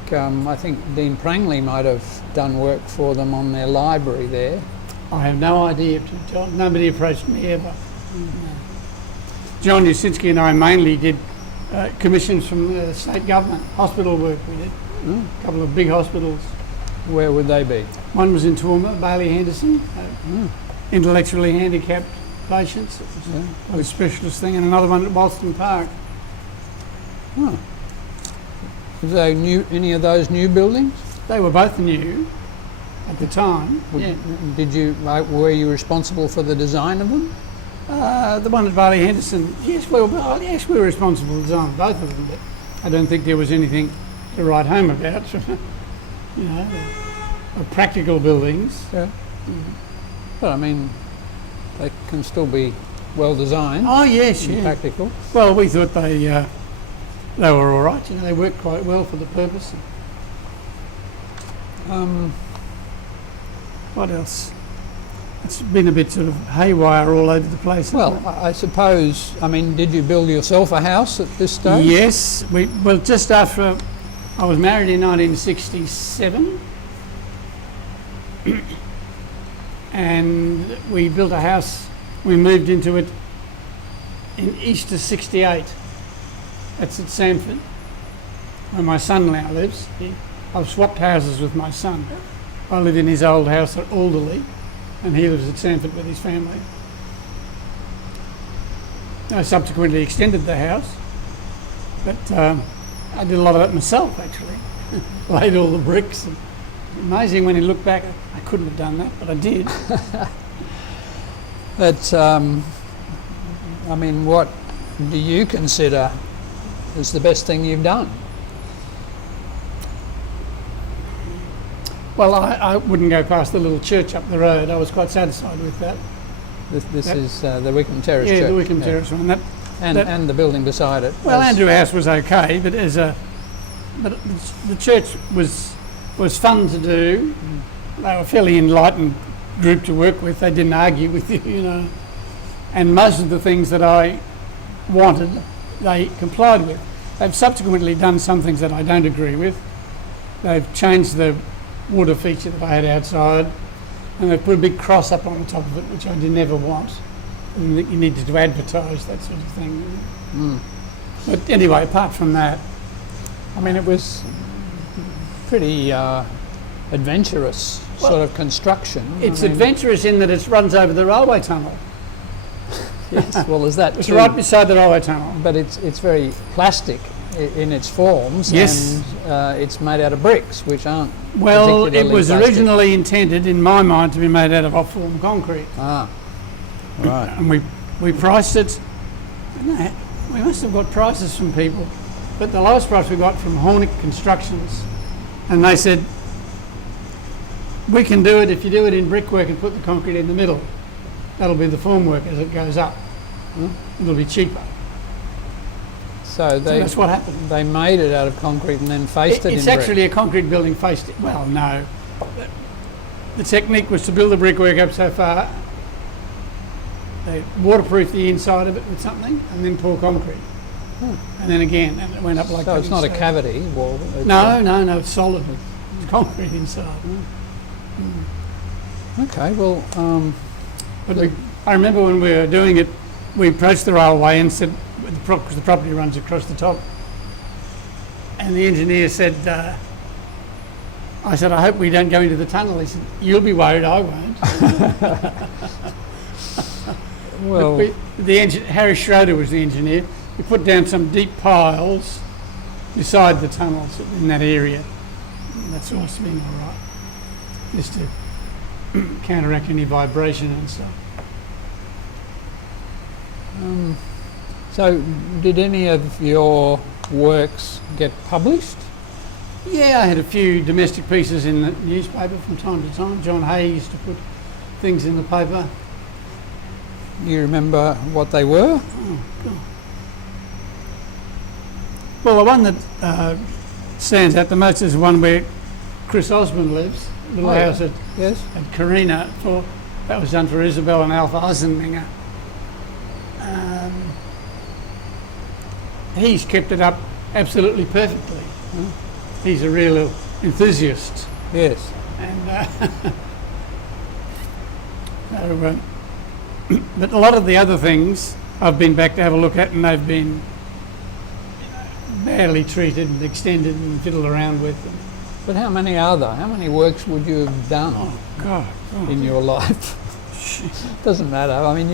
Dean Prangley might have done work for them on their library there. I have no idea. Nobody approached me ever. John Usinski and I mainly did commissions from the state government, hospital work we did. A couple of big hospitals. Where would they be? One was in Toowoomba, Bailey Henderson, intellectually handicapped patients. It was a specialist thing, and another one at Walston Park. Oh. Were they any of those new buildings? They were both new. at the time. Yeah. Were you responsible for the design of them? The one at Barley Henderson, yes, we were responsible for the design of both of them, but I don't think there was anything to write home about. You know, of practical buildings. Yeah. But I mean, they can still be well designed. Oh yes, and yeah. Practical. Well, we thought they were all right. You know, they worked quite well for the purpose. What else? It's been a bit sort of haywire all over the place. Well, I suppose. I mean, did you build yourself a house at this stage? Yes. Well, just after I was married in 1967. And we built a house, we moved into it in Easter 68. That's at Sanford, where my son now lives. I've swapped houses with my son. I live in his old house at Alderley, and he lives at Sanford with his family. I subsequently extended the house, but I did a lot of it myself, actually. Laid all the bricks. And amazing when you look back, I couldn't have done that, but I did. But, I mean, what do you consider as the best thing you've done? Well, I wouldn't go past the little church up the road. I was quite satisfied with that. This is the Wickham Terrace Church. Yeah, the Wickham Terrace one. And the building beside it. Well, Andrew House was okay, but but the church was fun to do. They were a fairly enlightened group to work with. They didn't argue with you, you know. And most of the things that I wanted, they complied with. They've subsequently done some things that I don't agree with. They've changed the water feature that I had outside, and they've put a big cross up on the top of it, which I did never want. And you needed to advertise that sort of thing. Mm. But anyway, apart from that, I mean, it was pretty adventurous sort of construction. It's adventurous in that it runs over the railway tunnel. Yes, well, there's that It's too. right beside the railway tunnel. But it's very plastic in its forms. Yes. And it's made out of bricks, which aren't Well, it particularly was plastic. originally intended, in my mind, to be made out of hot-form concrete. Ah, right. And we priced it. No, we must have got prices from people, but the lowest price we got from Hornick Constructions, and they said, we can do it if you do it in brickwork and put the concrete in the middle. That'll be the formwork as it goes up. It'll be cheaper. So that's what happened. They made it out of concrete and then faced it in It's brick. actually a concrete building faced it. Well, no. The technique was to build the brickwork up so far, they waterproof the inside of it with something, and then pour concrete. And then again, and it went up like that. So it's not a cavity wall? No, it's solid. It's concrete inside. Okay, well... But I remember when we were doing it, we approached the railway and said, because the property runs across the top, and the engineer said, I said, I hope we don't go into the tunnel. He said, you'll be worried, I won't. Well, Harry Schroeder was the engineer. We put down some deep piles beside the tunnels in that area. That's all been all right, just to counteract any vibration and stuff. so did any of your works get published? Yeah, I had a few domestic pieces in the newspaper from time to time. John Hay used to put things in the paper. You remember what they were? Oh, God. Well, the one that stands out the most is the one where Chris Osborne lives, little house at Carina. That was done for Isabel and Alf Eisenmenger. He's kept it up absolutely perfectly. He's a real enthusiast. Yes. And but a lot of the other things I've been back to have a look at, and they've been badly treated and extended and fiddled around with. But how many are there? How many works would you have done in your life? Doesn't matter. I mean,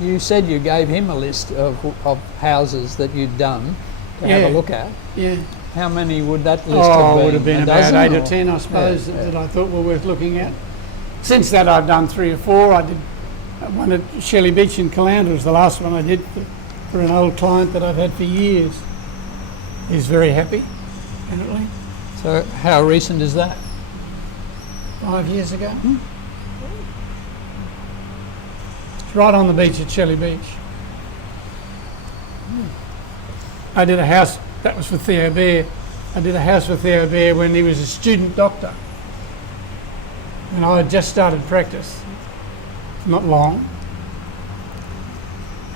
you said you gave him a list of houses that you'd done to have a look at. Yeah. How many would that list have been? Would have been A about dozen 8 or or 10, I suppose, Yeah, that I thought were worth looking at. Since that, I've done 3 or 4. I did one at Shelley Beach in Caloundra was the last one I did for an old client that I've had for years. He's very happy, apparently. So how recent is that? 5 years ago. It's right on the beach at Shelley Beach. I did a house, that was for Theo Bear. I did a house for Theo Bear when he was a student doctor. And I had just started practice, not long.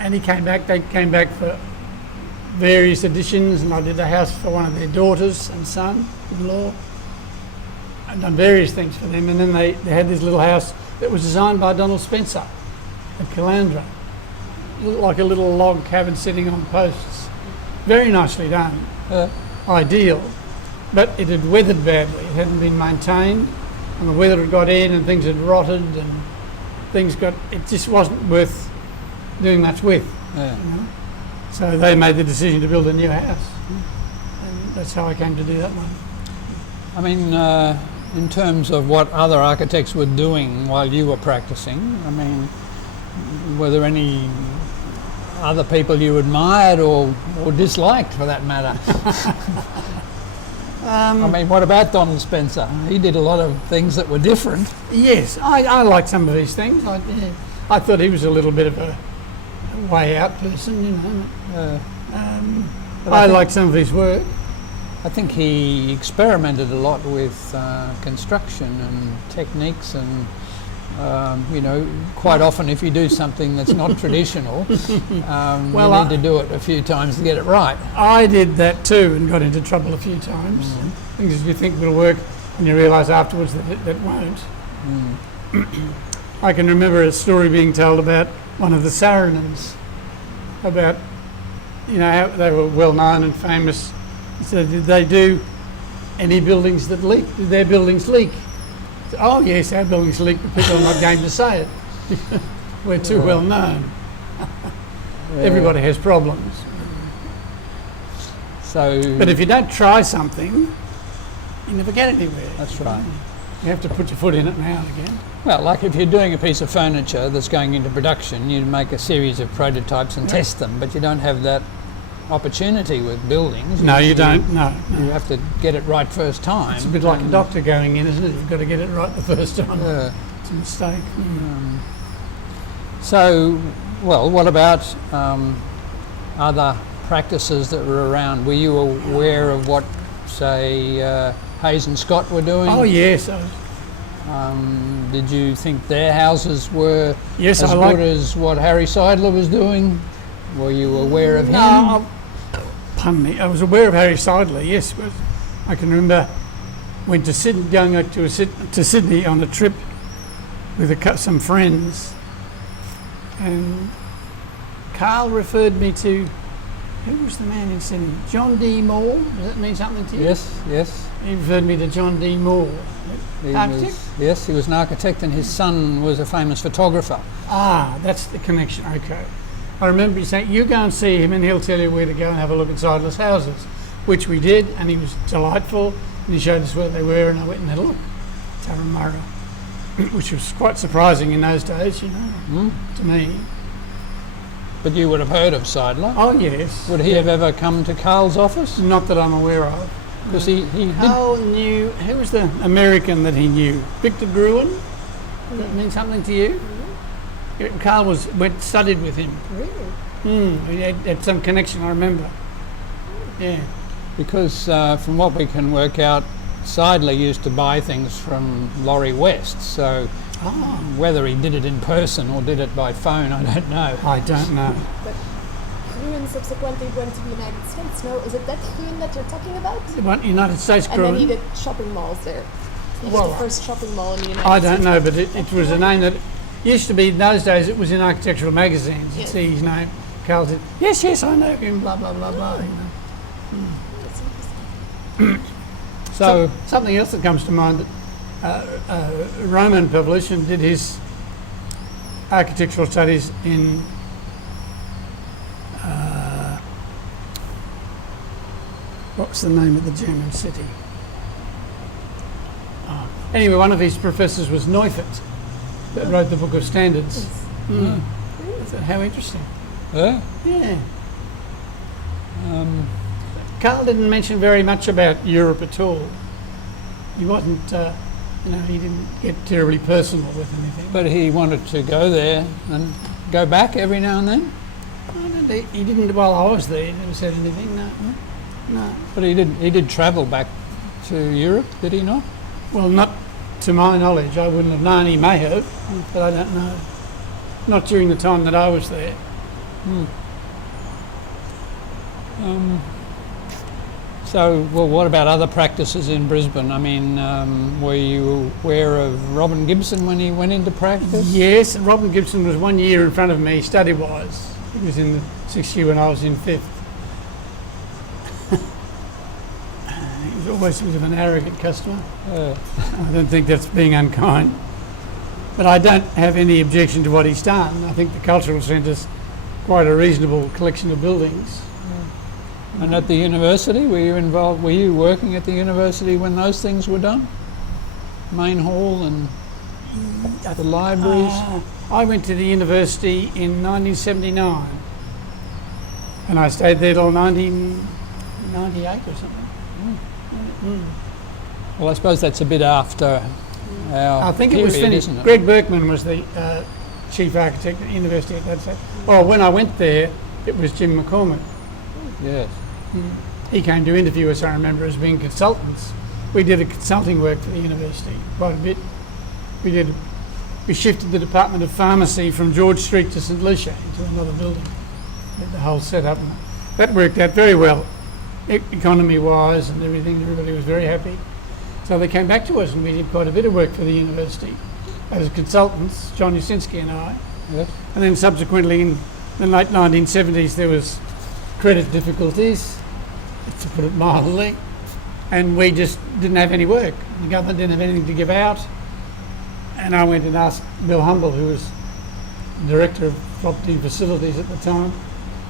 And he came back, they came back for various editions, and I did a house for one of their daughters and son-in-law. I've done various things for them, and then they had this little house that was designed by Donald Spencer at Caloundra. Looked like a little log cabin sitting on posts. Very nicely done. Ideal. But it had weathered badly. It hadn't been maintained, and the weather had got in and things had rotted and it just wasn't worth doing much with. Yeah. You know? So they made the decision to build a new house. And that's how I came to do that one. I mean, in terms of what other architects were doing while you were practicing, I mean, were there any other people you admired or disliked, for that matter? I mean, what about Donald Spencer? He did a lot of things that were different. Yes, I liked some of these things. I thought he was a little bit of a way out person, you know. I liked some of his work. I think he experimented a lot with construction and techniques, and you know, quite often if you do something that's not traditional, you need to do it a few times to get it right. I did that too and got into trouble a few times. Things that you think will work and you realise afterwards that it won't. I can remember a story being told about one of the Saarinen, about, you know, how they were well known and famous. So did they do any buildings that leak? Did their buildings leak? So, oh yes, our buildings leak, but people are not going to say it. We're too well known. Everybody has problems. So, but if you don't try something, you never get anywhere. That's right. You have to put your foot in it now and again. Well, like if you're doing a piece of furniture that's going into production, you make a series of prototypes and test them, but you don't have that opportunity with buildings. No, you don't. No. You have to get it right first time. It's a bit like a doctor going in, isn't it? You've got to get it right the first time. It's a mistake. So, well, what about other practices that were around? Were you aware of what, say, Hayes and Scott were doing? Oh yes. Did you think their houses were as good as what Harry Seidler was doing? Were you aware of him? Pardon me. I was aware of Harry Seidler, yes. I can remember went to Sydney, going to Sydney on a trip with some friends, and Carl referred me to, who was the man in Sydney? John D. Moore? Does that mean something to you? Yes. He referred me to John D. Moore. Yes, he was an architect, and his son was a famous photographer. Ah, that's the connection, okay. I remember you saying, you go and see him and he'll tell you where to go and have a look at Seidler's houses, which we did, and he was delightful, and he showed us where they were, and I went and had a look. Turramurra, which was quite surprising in those days, you know, to me. But you would have heard of Seidler? Oh, yes. Would he have ever come to Carl's office? Not that I'm aware of. Because he Carl knew, who was the American that he knew? Victor Gruen? Does that mean something to you? Carl studied with him. Really? He had some connection, I remember. Yeah. Because from what we can work out, Seidler used to buy things from Laurie West, so whether he did it in person or did it by phone, I don't know. I don't know. But Gruen subsequently went to the United States. No, is it that Gruen that you're talking about? The United States And Gruen? then he did shopping malls there. It was the first shopping mall in the United States. I don't know, but it was a name that used to be, in those days, it was in architectural magazines. You'd see his name. Carl said, yes, I know him, blah, blah, blah, blah. You know. So something else that comes to mind, that Roman published and did his architectural studies in What's the name of the German city? Oh. Anyway, one of his professors was Neufert, that wrote the Book of Standards. Mm. So how interesting. Yeah. Yeah. Carl didn't mention very much about Europe at all. He wasn't, he didn't get terribly personal with anything. But he wanted to go there and go back every now and then? He didn't while I was there. He never said anything, no. But he did travel back to Europe, did he not? Well, not to my knowledge. I wouldn't have known. He may have, but I don't know. Not during the time that I was there. What about other practices in Brisbane? I mean, were you aware of Robin Gibson when he went into practice? Yes, Robin Gibson was 1 year in front of me study-wise. He was in the 6th year when I was in 5th. He was always a bit of an arrogant customer. I don't think that's being unkind. But I don't have any objection to what he's done. I think the Cultural Centre's quite a reasonable collection of buildings. And at the university, were you involved? Were you working at the university when those things were done? Main hall and the libraries? I went to the university in 1979, and I stayed there till 1998 or something. Well, I suppose that's a bit after our I think period, it was finished. isn't it? Greg Berkman was the chief architect at the university at that time. Oh, when I went there, it was Jim McCormick. Yes. He came to interview us, I remember, as being consultants. We did a consulting work for the university quite a bit. We shifted the Department of Pharmacy from George Street to St Lucia into another building. Did the whole setup. And that worked out very well, economy-wise and everything. Everybody was very happy. So they came back to us and we did quite a bit of work for the university as consultants, John Usinski and I. Yes. And then subsequently in the late 1970s there was credit difficulties, to put it mildly, and we just didn't have any work. The government didn't have anything to give out. And I went and asked Bill Humble, who was Director of Property and Facilities at the time.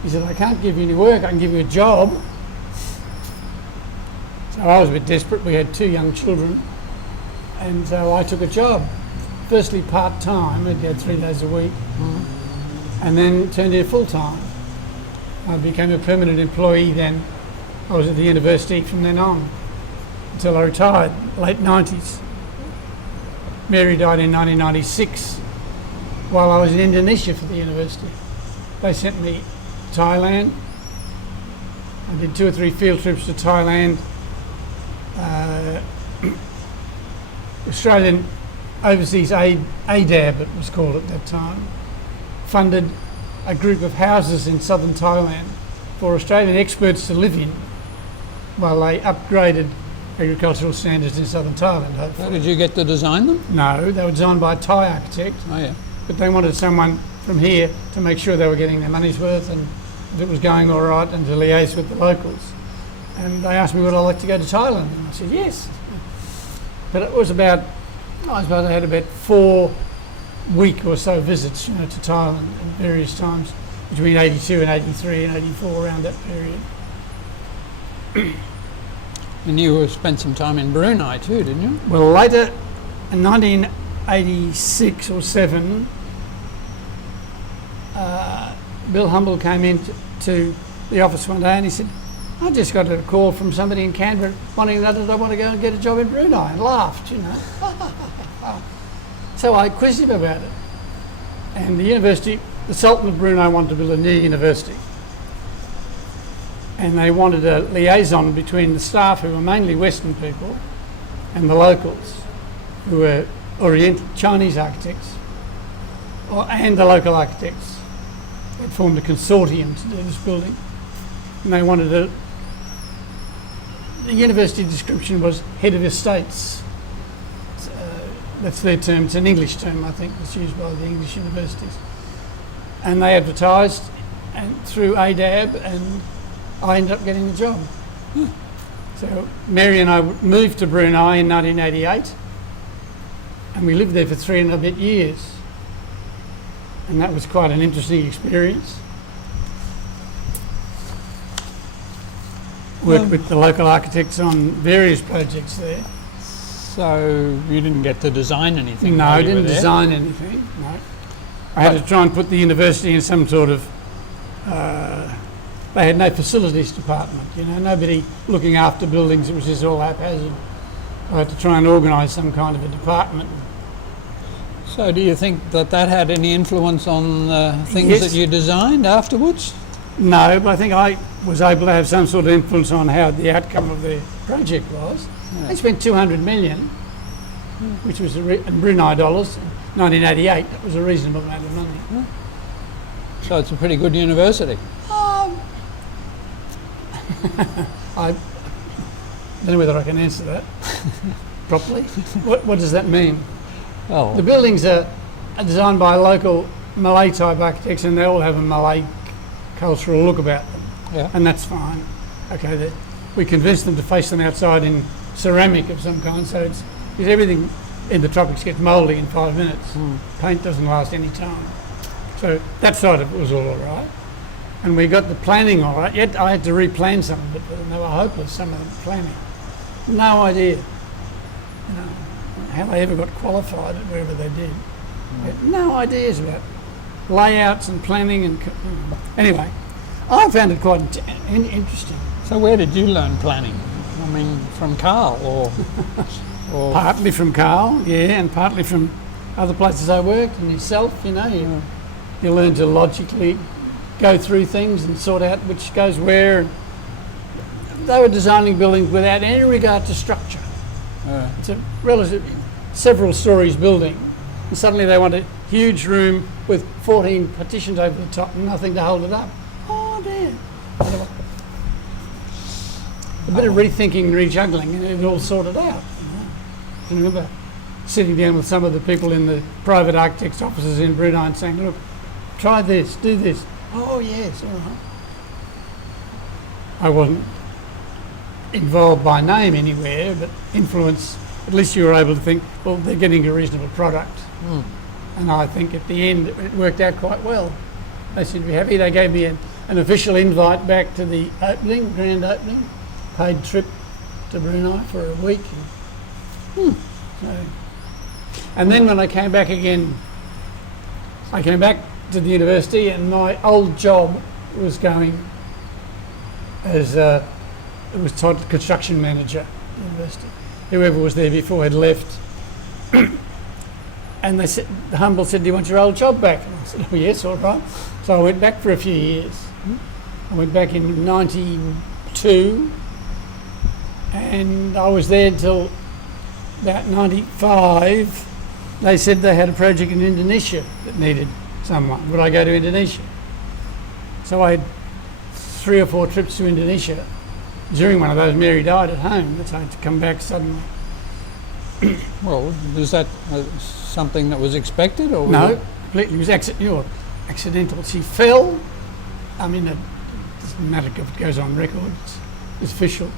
He said, I can't give you any work, I can give you a job. So I was a bit desperate. We had 2 young children, and so I took a job. Firstly part-time, I had 3 days a week, and then turned it full-time. I became a permanent employee then. I was at the university from then on until I retired, late 90s. Mary died in 1996 while I was in Indonesia for the university. They sent me to Thailand. I did 2 or 3 field trips to Thailand. Australian Overseas ADAB, it was called at that time, funded a group of houses in southern Thailand for Australian experts to live in while they upgraded agricultural standards in southern Thailand, hopefully. How did you get to design them? No, they were designed by a Thai architect. Oh, yeah. But they wanted someone from here to make sure they were getting their money's worth and if it was going all right, and to liaise with the locals. And they asked me would I like to go to Thailand, and I said yes. But it was about, I suppose I had about 4 week or so visits, to Thailand at various times between 82 and 83 and 84, around that period. And you spent some time in Brunei too, didn't you? Well, later, in 1986 or 7, Bill Humble came in to the office one day and he said, I just got a call from somebody in Canberra wanting to know that I want to go and get a job in Brunei, and laughed, So I quizzed him about it. And the university, the Sultan of Brunei wanted to build a new university. And they wanted a liaison between the staff, who were mainly Western people, and the locals, who were Oriental Chinese architects, and the local architects. They formed a consortium to do this building. And they wanted the university description was head of estates. That's their term. It's an English term, I think, that's used by the English universities. And they advertised through ADAB, and I ended up getting the job. So Mary and I moved to Brunei in 1988, and we lived there for 3 and a bit years. And that was quite an interesting experience. Worked with the local architects on various projects there. So you didn't get to design anything? No, while I you were didn't there? design anything. No, I had to try and put the university in some sort of. They had no facilities department. You know, nobody looking after buildings. It was just all haphazard. I had to try and organise some kind of a department. So do you think that had any influence on things Yes. that you designed afterwards? No, but I think I was able to have some sort of influence on how the outcome of the project was. Yeah. They spent 200 million, which was in Brunei dollars, 1988. That was a reasonable amount of money. So it's a pretty good university. I don't know whether I can answer that properly. What does that mean? Well, The buildings are designed by local Malay type architects, and they all have a Malay cultural look about them, yeah. and that's fine. Okay, we convinced them to face them outside in ceramic of some kind, so it's because everything in the tropics gets mouldy in 5 minutes. Paint doesn't last any time, so that side of it was all right. And we got the planning all right. Yet I had to replan some of it, but they were hopeless. Some of the planning, no idea. You know, how they ever got qualified at wherever they did. They had no ideas about layouts and planning and anyway, I found it quite interesting. So where did you learn planning? I mean, from Carl or Partly from Carl, yeah, and partly from other places I worked, and yourself. You know, you learn to logically go through things and sort out which goes where. And they were designing buildings without any regard to structure. It's a relative, several stories building, and suddenly they want a huge room with 14 partitions over the top and nothing to hold it up. Oh dear. Anyway, a bit of rethinking and rejuggling, and it all sorted out. You know. I remember sitting down with some of the people in the private architects' offices in Brunei and saying, look, try this, do this. Oh yes, all right. I wasn't involved by name anywhere, but influence, at least you were able to think, well, they're getting a reasonable product. And I think at the end it worked out quite well. They seemed to be happy. They gave me an official invite back to the opening, grand opening, paid trip to Brunei for a week. And then when I came back again, I came back to the university, and my old job was going as it was titled construction manager at the university. Whoever was there before had left. And they said, the Humble said, do you want your old job back? And I said, oh yes, all right. So I went back for a few years. I went back in 92, and I was there until about 95. They said they had a project in Indonesia that needed someone. Would I go to Indonesia? So I had 3 or 4 trips to Indonesia. During one of those, Mary died at home, so I had to come back suddenly. Well, is that something that was expected, or No, completely. It was accidental. She fell. I mean, it doesn't matter if it goes on record. It's official.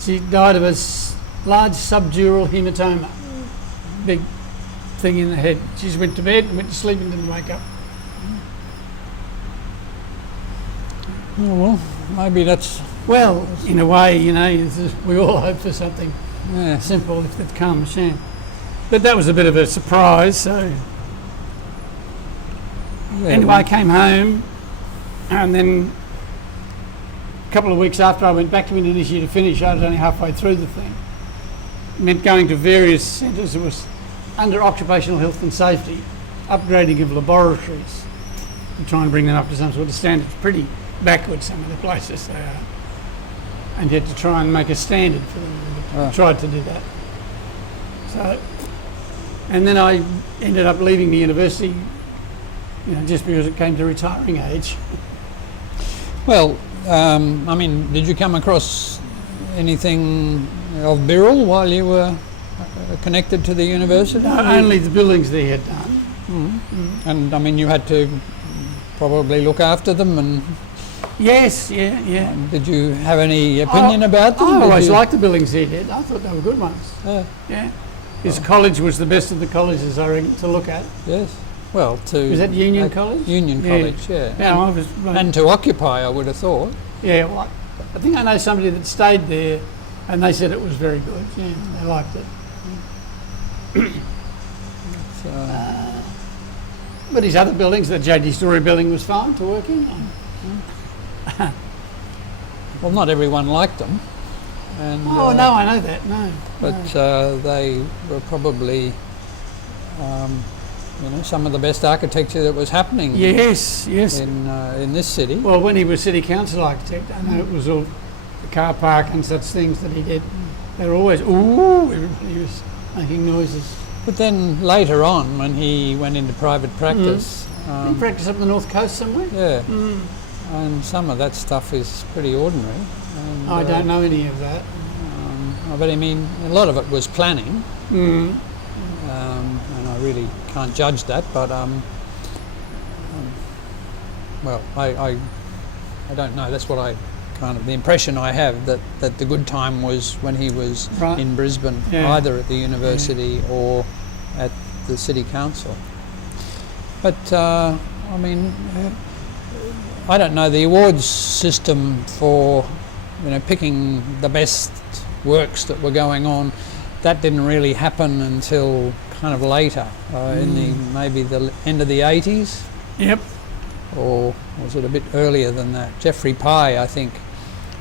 She died of a large subdural hematoma. Big thing in the head. She just went to bed and went to sleep and didn't wake up. Oh, well, maybe that's Well, in a way, you know, we all hope for something yeah. simple if it comes, yeah. But that was a bit of a surprise, so... Yeah, Anyway, I came home, and then a couple of weeks after I went back to Indonesia to finish, I was only halfway through the thing. It meant going to various centres. It was under occupational health and safety, upgrading of laboratories to try and bring them up to some sort of standards. Pretty backward, some of the places they are. And yet to try and make a standard for them. I tried to do that. So, and then I ended up leaving the university, you know, just because it came to retiring age. Well, I mean, did you come across anything of Birrell while you were connected to the university? No, only the buildings they had done. And I mean, you had to probably look after them, and Yes, yeah. did you have any opinion about them? I Did always you- liked the buildings he did. I thought they were good ones. Yeah. His college was the best of the colleges, I reckon, to look at. Yes. Well, to Was that Union College? Union Yeah. College, yeah. Yeah, I was right. And to occupy, I would have thought. Yeah, well, I think I know somebody that stayed there, and they said it was very good. Yeah, they liked it. But his other buildings, the JD Story building was fine to work in. Well, not everyone liked them. And, no, I know that, no. But they were probably, some of the best architecture that was happening. Yes. In this city. Well, when he was city council architect, I know it was all the car park and such things that he did. They were always, everybody was making noises. But then later on, when he went into private practice... Did he practice up on the north coast somewhere? Yeah. And some of that stuff is pretty ordinary. And, I don't know any of that. But I mean, a lot of it was planning. And I really can't judge that, but I don't know. That's what the impression I have, that the good time was when he was in Brisbane, either at the university or at the city council. But I mean, I don't know, the awards system for picking the best works that were going on, that didn't really happen until kind of later, in maybe the end of the 80s. Yep. Or was it a bit earlier than that? Jeffrey Pye, I think,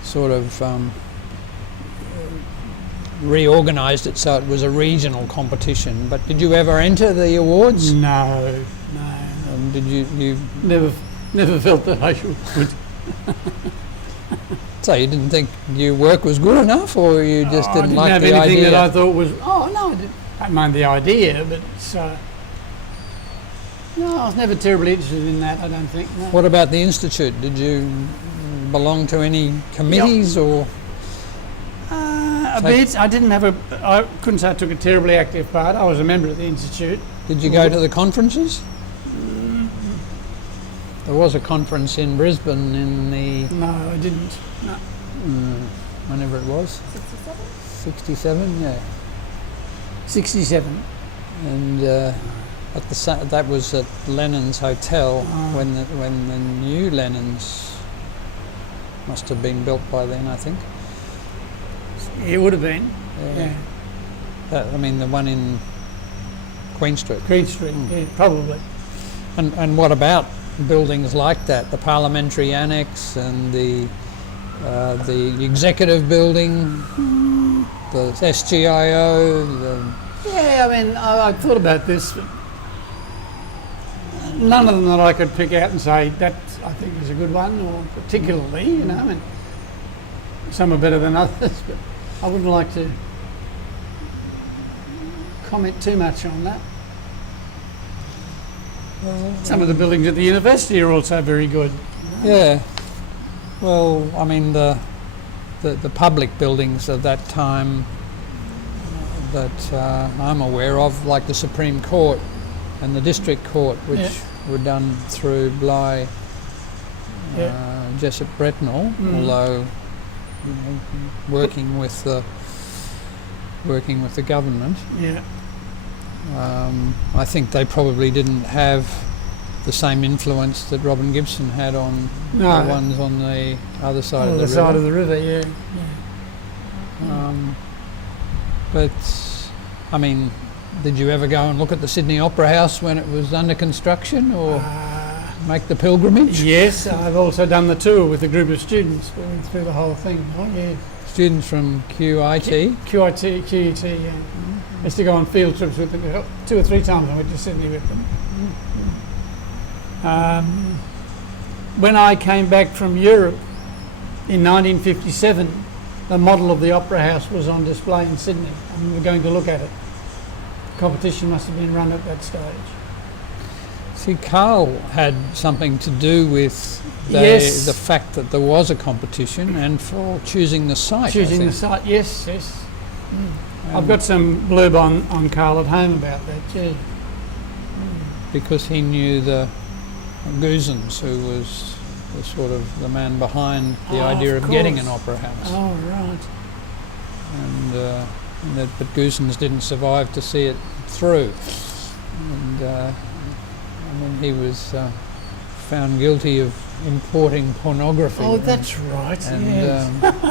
sort of reorganised it so it was a regional competition. But did you ever enter the awards? No. And did you never felt that I should. So you didn't think your work was good enough, or you just didn't like the idea? I didn't have anything that I thought was. Oh no, I don't mind the idea, but no, I was never terribly interested in that. I don't think. No. What about the institute? Did you belong to any committees or? A bit. I didn't have I couldn't say I took a terribly active part. I was a member of the institute. Did you go to the conferences? There was a conference in Brisbane in the... No, I didn't. No. Whenever it was. 67? 67, yeah. 67. And that was at Lennon's Hotel when the new Lennon's must have been built by then, I think. It would have been. Yeah. The one in Queen Street. Queen Street, yeah, probably. And what about buildings like that, the parliamentary annex and the executive building, the SGIO? I thought about this, but none of them that I could pick out and say that I think is a good one, or particularly, some are better than others, but I wouldn't like to comment too much on that. Some of the buildings at the university are also very good. Yeah. Well, the public buildings of that time that I'm aware of, like the Supreme Court and the District Court, which were done through Bligh, Jessup Bretnall, although working with the government. Yeah. I think they probably didn't have the same influence that Robin Gibson had on the ones on the other side of the river. Side of the river, yeah. But did you ever go and look at the Sydney Opera House when it was under construction, or make the pilgrimage? Yes, I've also done the tour with a group of students. We went through the whole thing. Oh, yeah. Students from QUT, yeah. I used to go on field trips with them 2 or 3 times. I went to Sydney with them. When I came back from Europe in 1957, the model of the Opera House was on display in Sydney, and we were going to look at it. The competition must have been run at that stage. See, Carl had something to do with the fact that there was a competition and for choosing the site. Choosing the site, yes. I've got some blurb on Carl at home about that, yeah. Because he knew the Goosens, who was sort of the man behind the idea of getting an opera house. Oh, right. But Goosens didn't survive to see it through. And he was found guilty of importing pornography. Oh, that's right. And Yes.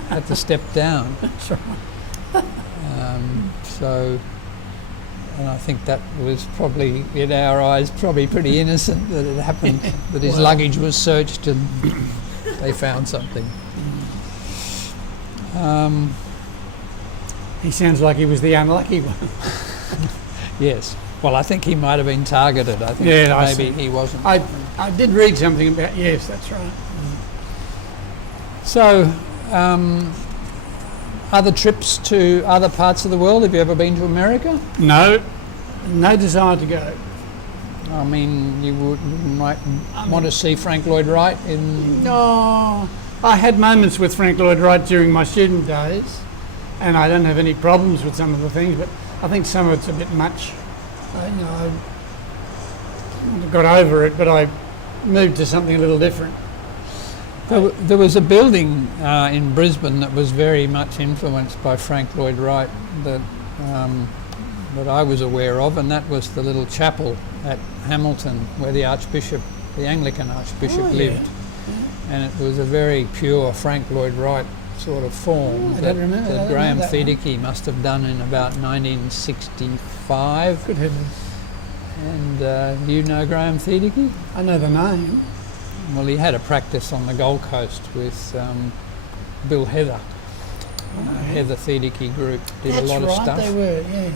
had to step down. That's right. So, and I think that was probably, in our eyes, probably pretty innocent that it happened, that his Well. luggage was searched and they found something. He sounds like he was the unlucky one. Yes. Well, I think he might have been targeted. I think Yeah, I maybe see. he wasn't. I did read something about. Yes, that's right. So, other trips to other parts of the world? Have you ever been to America? No desire to go. I mean, might want to see Frank Lloyd Wright in... No, I had moments with Frank Lloyd Wright during my student days, and I don't have any problems with some of the things, but I think some of it's a bit much. I got over it, but I moved to something a little different. There was a building in Brisbane that was very much influenced by Frank Lloyd Wright that I was aware of, and that was the little chapel at Hamilton where the Anglican Archbishop lived. And it was a very pure Frank Lloyd Wright sort of form that Graham Thedeke must have done in about 1965. Good heavens. And you know Graham Thedeke? I know the name. Well, he had a practice on the Gold Coast with Bill Heather. Heather Thedeke group did a lot of stuff. They were, yeah.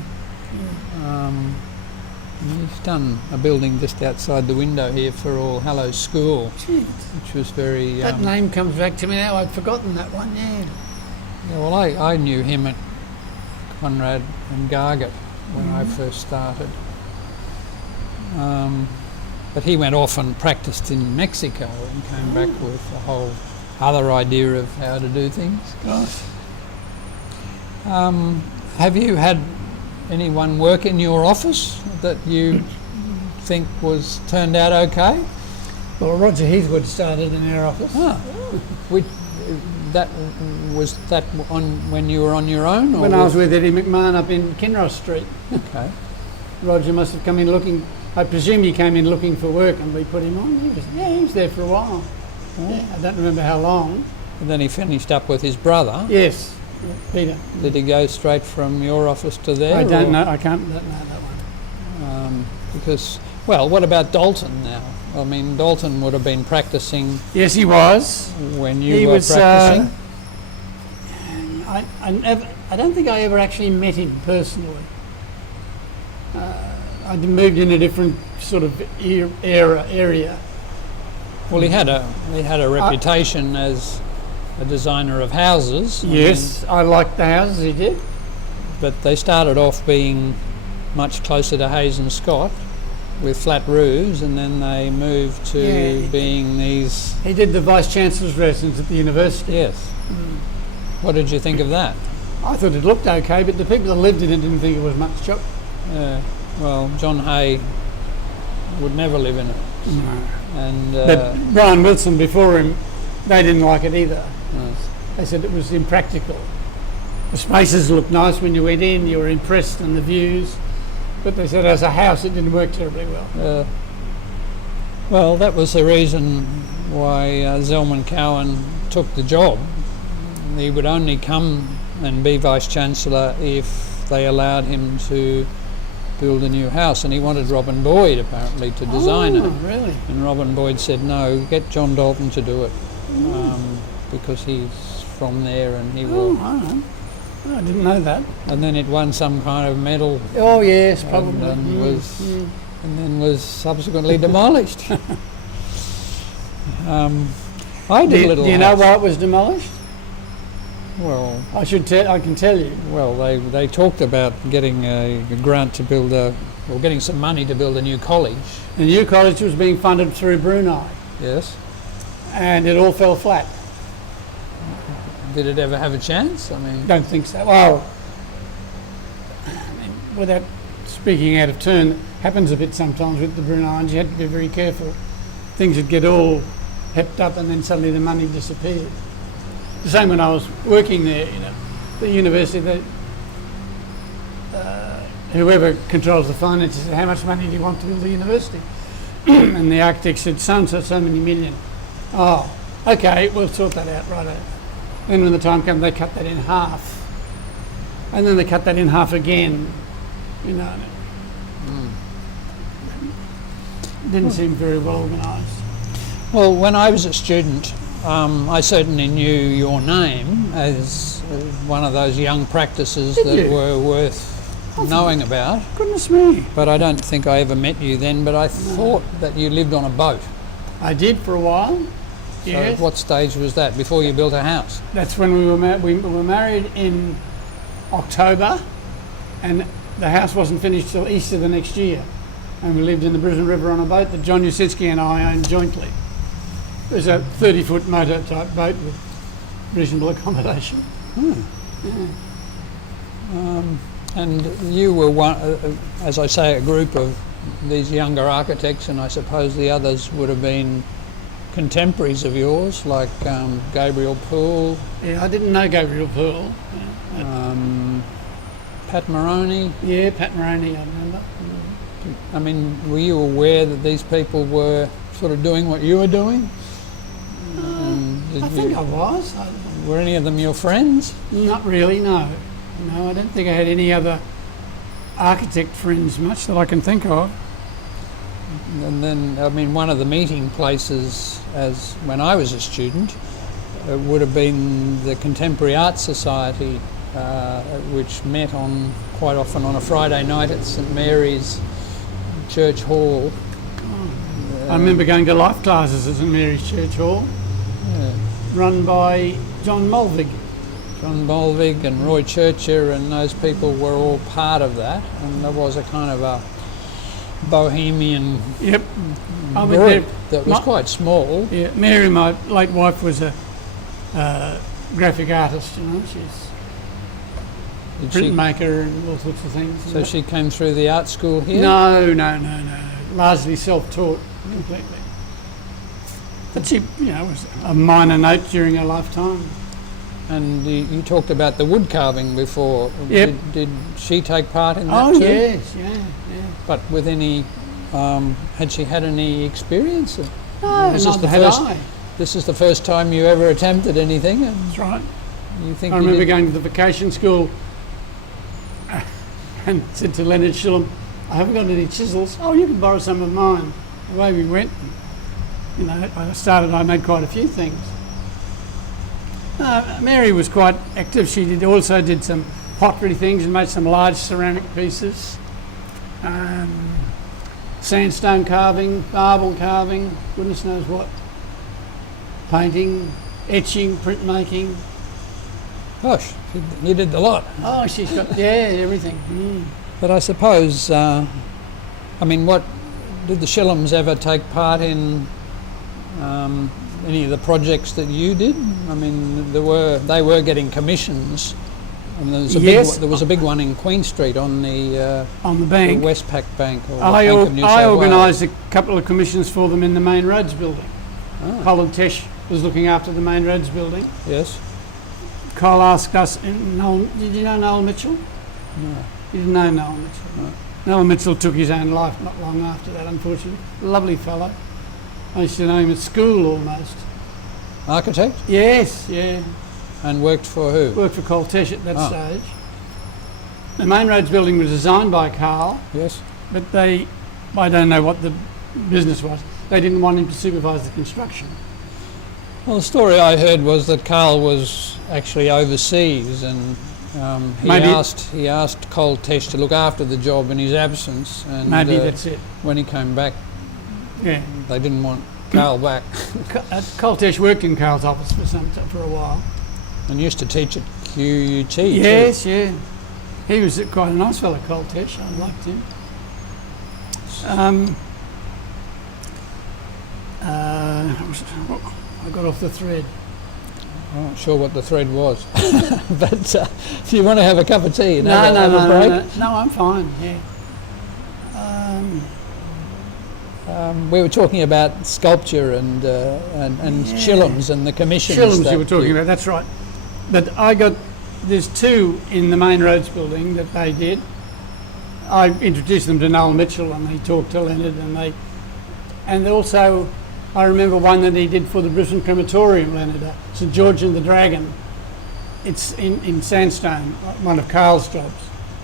He's done a building just outside the window here for All Hallows School, Jeez. which was very... That name comes back to me now. I'd forgotten that one, yeah. Yeah, well, I knew him at Conrad and Gargett when I first started. But he went off and practiced in Mexico and came back with a whole other idea of how to do things. Gosh. Have you had anyone work in your office that you think turned out okay? Well, Roger Heathwood started in our office. Was that on when you were on your own? Or When I was with Eddie McMahon up in Kinross Street. Okay. Roger must have come in looking, I presume he came in looking for work and we put him on. He was there for a while. Yeah, I don't remember how long. And then he finished up with his brother. Yes, Peter. Did he go straight from your office to there? I don't know, I can't know that one. Because, well, what about Dalton now? I mean, Dalton would have been practicing... Yes, he was. When you were practicing? I don't think I ever actually met him personally. I moved in a different sort of area. Well, he had a reputation as a designer of houses. Yes, I liked the houses he did. But they started off being much closer to Hayes and Scott with flat roofs, and then they moved to being these... He did the Vice-Chancellor's residence at the university. Yes. What did you think of that? I thought it looked okay, but the people that lived in it didn't think it was much chop. Well, John Hay would never live in it. No. And But Brian Wilson before him, they didn't like it either. yes. They said it was impractical. The spaces looked nice when you went in, you were impressed in the views, but they said as a house it didn't work terribly well. Well, that was the reason why Zelman Cowan took the job. He would only come and be Vice-Chancellor if they allowed him to build a new house, and he wanted Robin Boyd apparently to design it. Really? And Robin Boyd said, no, get John Dalton to do it, because he's from there and he will... I didn't know that. And then it won some kind of medal. Oh yes, probably. And then was subsequently demolished. I did a little. Do you know why it was demolished? Well, I can tell you. Well, they talked about getting a grant to build getting some money to build a new college. The new college was being funded through Brunei. Yes. And it all fell flat. Did it ever have a chance? I mean, don't think so. Well, without speaking out of turn, it happens a bit sometimes with the Bruneians. You had to be very careful. Things would get all hepped up and then suddenly the money disappeared. The same when I was working there, the university, whoever controls the finances said, how much money do you want to build the university? And the architect said, so many million. Oh, okay, we'll sort that out, righto. Then when the time comes, they cut that in half. And then they cut that in half again, you know. Didn't seem very well organised. Well, when I was a student, I certainly knew your name as one of those young practices were worth knowing about. Goodness me. But I don't think I ever met you then, but I thought that you lived on a boat. I did for a while, So yes. what stage was that, before you built a house? That's when we were married in October, and the house wasn't finished till Easter the next year. And we lived in the Brisbane River on a boat that John Yusitsky and I owned jointly. It was a 30-foot motor type boat with reasonable accommodation. And you were one, as I say, a group of these younger architects, and I suppose the others would have been contemporaries of yours, like Gabriel Poole. Yeah, I didn't know Gabriel Poole. Pat Moroney. Yeah, Pat Moroney, I remember. I mean, were you aware that these people were sort of doing what you were doing? I think I was. Were any of them your friends? Not really, no. No, I don't think I had any other architect friends much that I can think of. And then, I mean, one of the meeting places, as when I was a student, would have been the Contemporary Art Society, which met quite often on a Friday night at St Mary's Church Hall. I remember going to life classes at St Mary's Church Hall, run by John Mulvig. John Mulvig and Roy Churcher and those people were all part of that, and there was a kind of a bohemian group that was quite small. Yeah, Mary, my late wife, was a graphic artist, you know, she's a printmaker and all sorts of things. So she came through the art school here? No, largely self-taught completely. But she, you know, was a minor note during her lifetime. And you talked about the wood carving before. Yep. Did she take part in that too? Oh yes, yeah. But with any, had she had any experience? No, not had I. This is the first time you ever attempted anything? That's right. You think I remember going to the vacation school and said to Leonard Shillham, I haven't got any chisels. Oh, you can borrow some of mine. Away we went. You know, I made quite a few things. Mary was quite active. She also did some pottery things and made some large ceramic pieces. Sandstone carving, marble carving, goodness knows what. Painting, etching, printmaking. Gosh, you did the lot. Oh, she's got, everything. But I suppose, I mean, did the Shillhams ever take part in any of the projects that you did? I mean, they were getting commissions. And there was a big one in Queen Street on the bank, the Westpac Bank. Or I Bank of New South organised Wales. a couple of commissions for them in the main roads building. Colin Tesh was looking after the main roads building. Yes. Kyle asked us, did you know Noel Mitchell? No. You didn't know Noel Mitchell? No. Noel Mitchell took his own life not long after that, unfortunately. Lovely fellow. I used to know him at school almost. Architect? Yes, yeah. And worked for who? Worked for Colin Tesh at that stage. The main roads building was designed by Carl. Yes. But I don't know what the business was. They didn't want him to supervise the construction. Well, the story I heard was that Carl was actually overseas, and he asked Col Tesh to look after the job in his absence. And maybe that's it. When he came back, they didn't want Carl back. Col Tesh worked in Carl's office for a while. And used to teach at QUT. Yes, too. yeah. He was quite a nice fellow, Col Tesh. I liked him. I got off the thread. I'm not sure what the thread was. But do you want to have a cup of tea and No, I'm fine, yeah. We were talking about sculpture and Shillhams and the commissions. Shillhams you were talking about, that's right. But there's two in the main roads building that they did. I introduced them to Noel Mitchell and they talked to Leonard and also I remember one that he did for the Brisbane crematorium, Leonard, St George and the Dragon. It's in sandstone, one of Carl's jobs.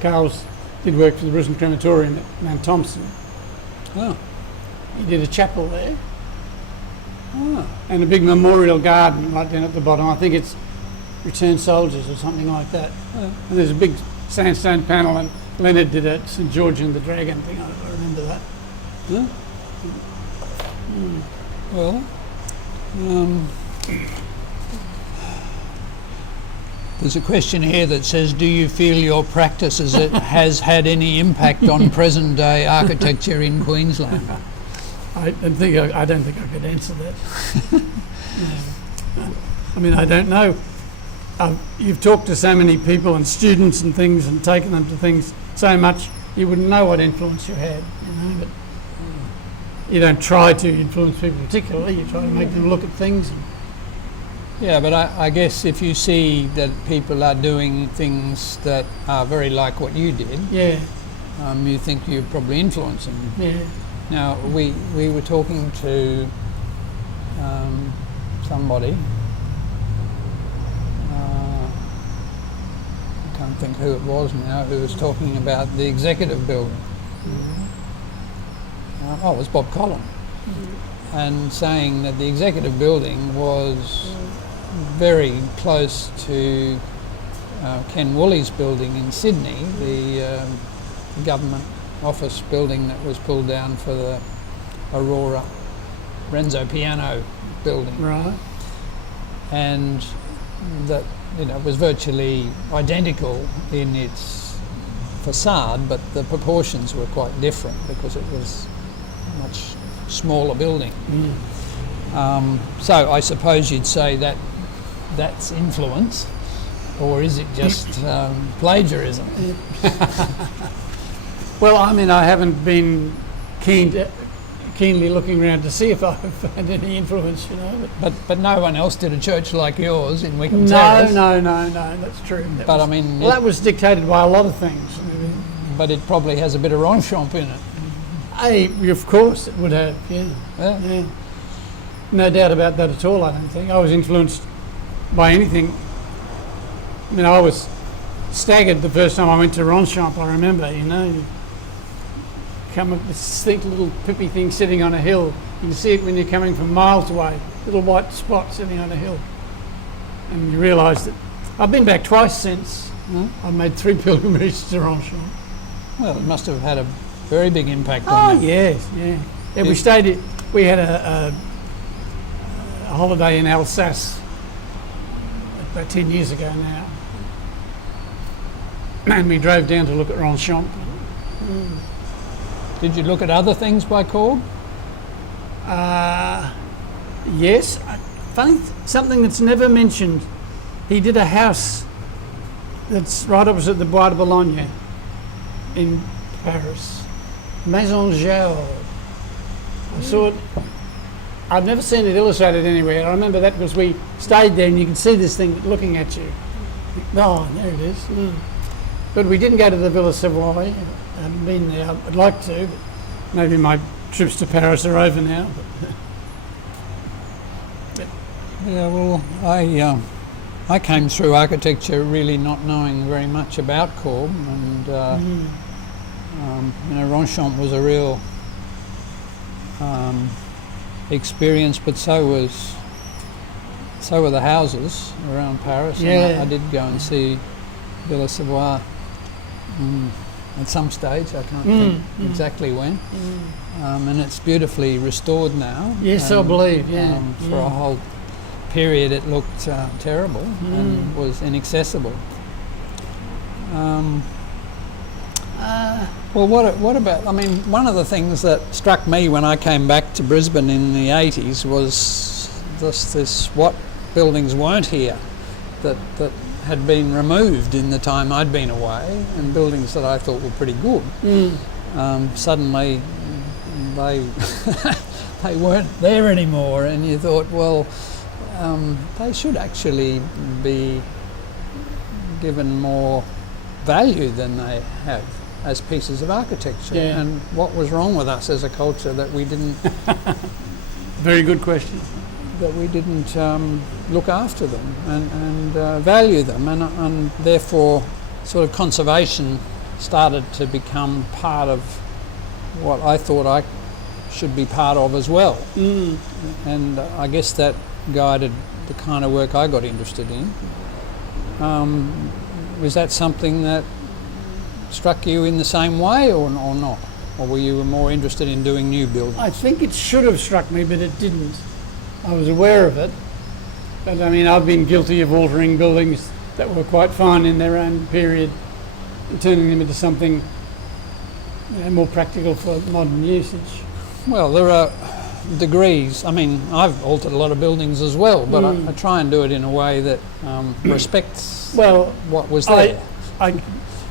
Carl's did work for the Brisbane crematorium at Mount Thompson. Oh. He did a chapel there. Oh. And a big memorial garden right down at the bottom. I think it's Returned Soldiers or something like that. Oh. And there's a big sandstone panel, and Leonard did a St George and the Dragon thing. I remember that. Yeah. Well, there's a question here that says, do you feel your practice has had any impact on present day architecture in Queensland? I don't think I could answer that. No. I mean, I don't know. You've talked to so many people and students and things and taken them to things so much, you wouldn't know what influence you had, but you don't try to influence people particularly, you try to make them look at things. Yeah, but I guess if you see that people are doing things that are very like what you did, you think you're probably influencing them. Yeah. Now, we were talking to somebody, I can't think who it was now, who was talking about the executive building. It was Bob Collin, and saying that the executive building was very close to Ken Woolley's building in Sydney, the government office building that was pulled down for the Aurora Renzo Piano building. Right. And that was virtually identical in its facade, but the proportions were quite different because it was a much smaller building. So I suppose you'd say that that's influence, or is it just plagiarism? Well, I mean, I haven't been keenly looking around to see if I've had any influence, But no one else did a church like yours in Wickham No, Terrace. no, that's true. That was dictated by a lot of things. But it probably has a bit of Ronchamp in it. Of course it would have, yeah. No doubt about that at all, I don't think. I was influenced by anything. I mean, I was staggered the first time I went to Ronchamp, I remember, Come up this little pippy thing sitting on a hill. You can see it when you're coming from miles away, little white spot sitting on a hill. And you realise that I've been back twice since. I've made 3 pilgrimages to Ronchamp. Well, it must have had a very big impact on you. Yes, yeah. We stayed. We had a holiday in Alsace about 10 years ago now, and we drove down to look at Ronchamp. Did you look at other things by Corb? Yes. Funny, something that's never mentioned. He did a house that's right opposite the Bois de Boulogne in Paris. Maison Jaure. I saw it. I've never seen it illustrated anywhere. I remember that because we stayed there and you can see this thing looking at you. Oh, there it is. But we didn't go to the Villa Savoy. I haven't been there. I'd like to, but maybe my trips to Paris are over now. Yeah, well, I came through architecture really not knowing very much about Corb, and Ronchamp was a real experience, but so were the houses around Paris. Yeah. And I did go and see Villa Savoy at some stage. I can't think exactly when. And it's beautifully restored now. Yes, I believe. Yeah. For a whole period, it looked terrible and was inaccessible. Well, what about? I mean, one of the things that struck me when I came back to Brisbane in the 80s was this what buildings weren't here that had been removed in the time I'd been away, and buildings that I thought were pretty good. Suddenly they weren't there anymore, and you thought, well, they should actually be given more value than they have as pieces of architecture. Yeah. And what was wrong with us as a culture that we didn't Very good question. that we didn't look after them and value them, and therefore sort of conservation started to become part of what I thought I should be part of as well. And I guess that guided the kind of work I got interested in. Was that something that struck you in the same way or not? Or were you more interested in doing new buildings? I think it should have struck me, but it didn't. I was aware of it, but I mean, I've been guilty of altering buildings that were quite fine in their own period and turning them into something more practical for modern usage. Well, there are degrees. I mean, I've altered a lot of buildings as well, but I try and do it in a way that respects what was there. I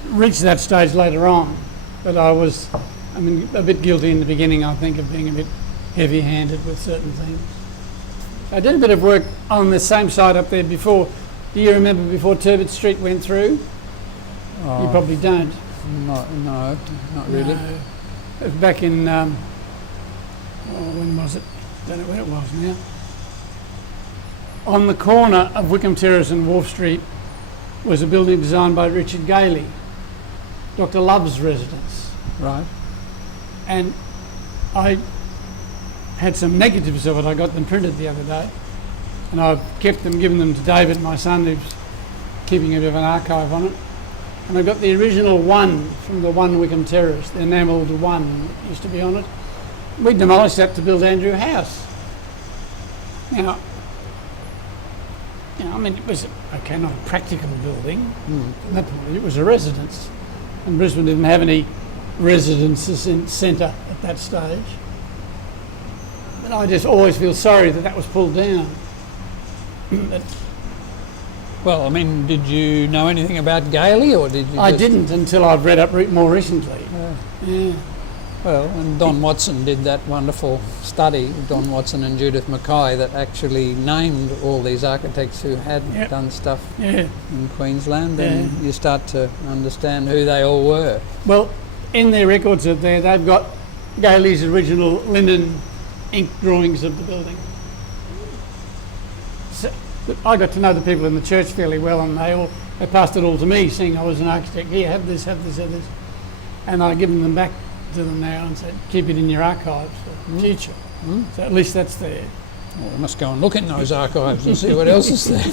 reached that stage later on, but I was, a bit guilty in the beginning, I think, of being a bit heavy-handed with certain things. I did a bit of work on the same site up there before. Do you remember before Turbot Street went through? You probably don't. No, not really. No. It was back in, when was it? Don't know when it was now. On the corner of Wickham Terrace and Wharf Street was a building designed by Richard Gailey, Dr. Love's residence. Right. And I had some negatives of it. I got them printed the other day, and I've kept them, given them to David, my son, who's keeping a bit of an archive on it. And I got the original one from the one Wickham Terrace, the enamelled one that used to be on it. We demolished that to build Andrew House. Now, it was not a practical building. At that point, it was a residence, and Brisbane didn't have any residences in centre at that stage. But I just always feel sorry that was pulled down. Well, did you know anything about Gailey, or did you? I didn't until I've read up more recently. Yeah. Well, and Don Watson did that wonderful study, Don Watson and Judith Mackay, that actually named all these architects who had done stuff in Queensland, and you start to understand who they all were. Well, in their records up there, they've got Gailey's original linen ink drawings of the building. So, I got to know the people in the church fairly well, and they passed it all to me, saying I was an architect. Here, have this. And I've given them back to them now and said, keep it in your archives for future. So at least that's there. Well, we must go and look in those archives and see what else is there.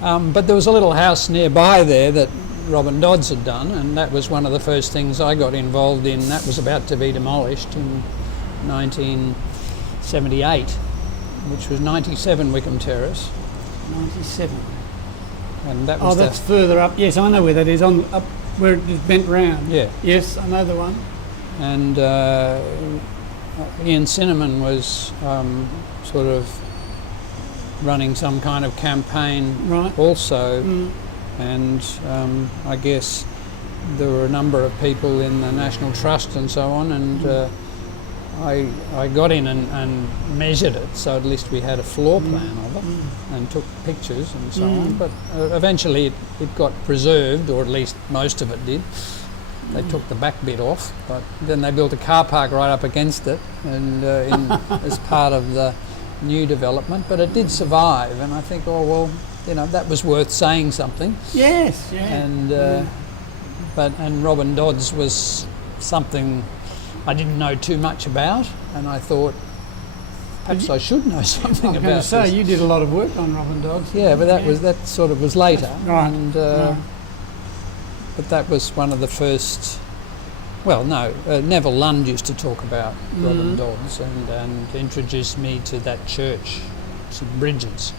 But there was a little house nearby there that Robin Dodds had done, and that was one of the first things I got involved in. That was about to be demolished in 1978, which was 97 Wickham Terrace. 97. And that was that's further up. Yes, I know where that is, up where it is bent round. Yeah. Yes, I know the one. And Ian Cinnamon was sort of running some kind of campaign also. And I guess there were a number of people in the National Trust and so on, and I got in and measured it, so at least we had a floor plan of it, and took pictures and so on. But eventually it got preserved, or at least most of it did. They took the back bit off, but then they built a car park right up against it, and as part of the new development. But it did survive, and I think, that was worth saying something. Yes, yeah. And and Robin Dodds was something I didn't know too much about, and I thought perhaps I should know something about this. You did a lot of work on Robin Dodds. Yeah, but that was later. Right. And but that was one of the first. Well, no, Neville Lund used to talk about Robin Dodds and introduced me to that church, St Bridget's,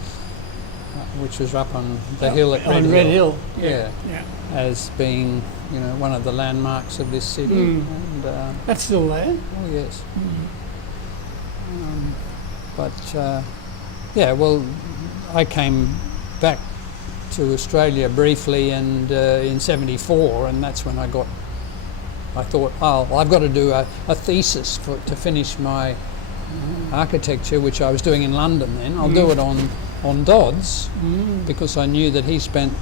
which was up on the hill at Red Hill. Yeah. As being, one of the landmarks of this city. And, that's still there? Oh, yes. I came back to Australia briefly, and in '74, and that's when I thought, I've got to do a thesis to finish my architecture, which I was doing in London then. I'll do it on Dodds, because I knew that he spent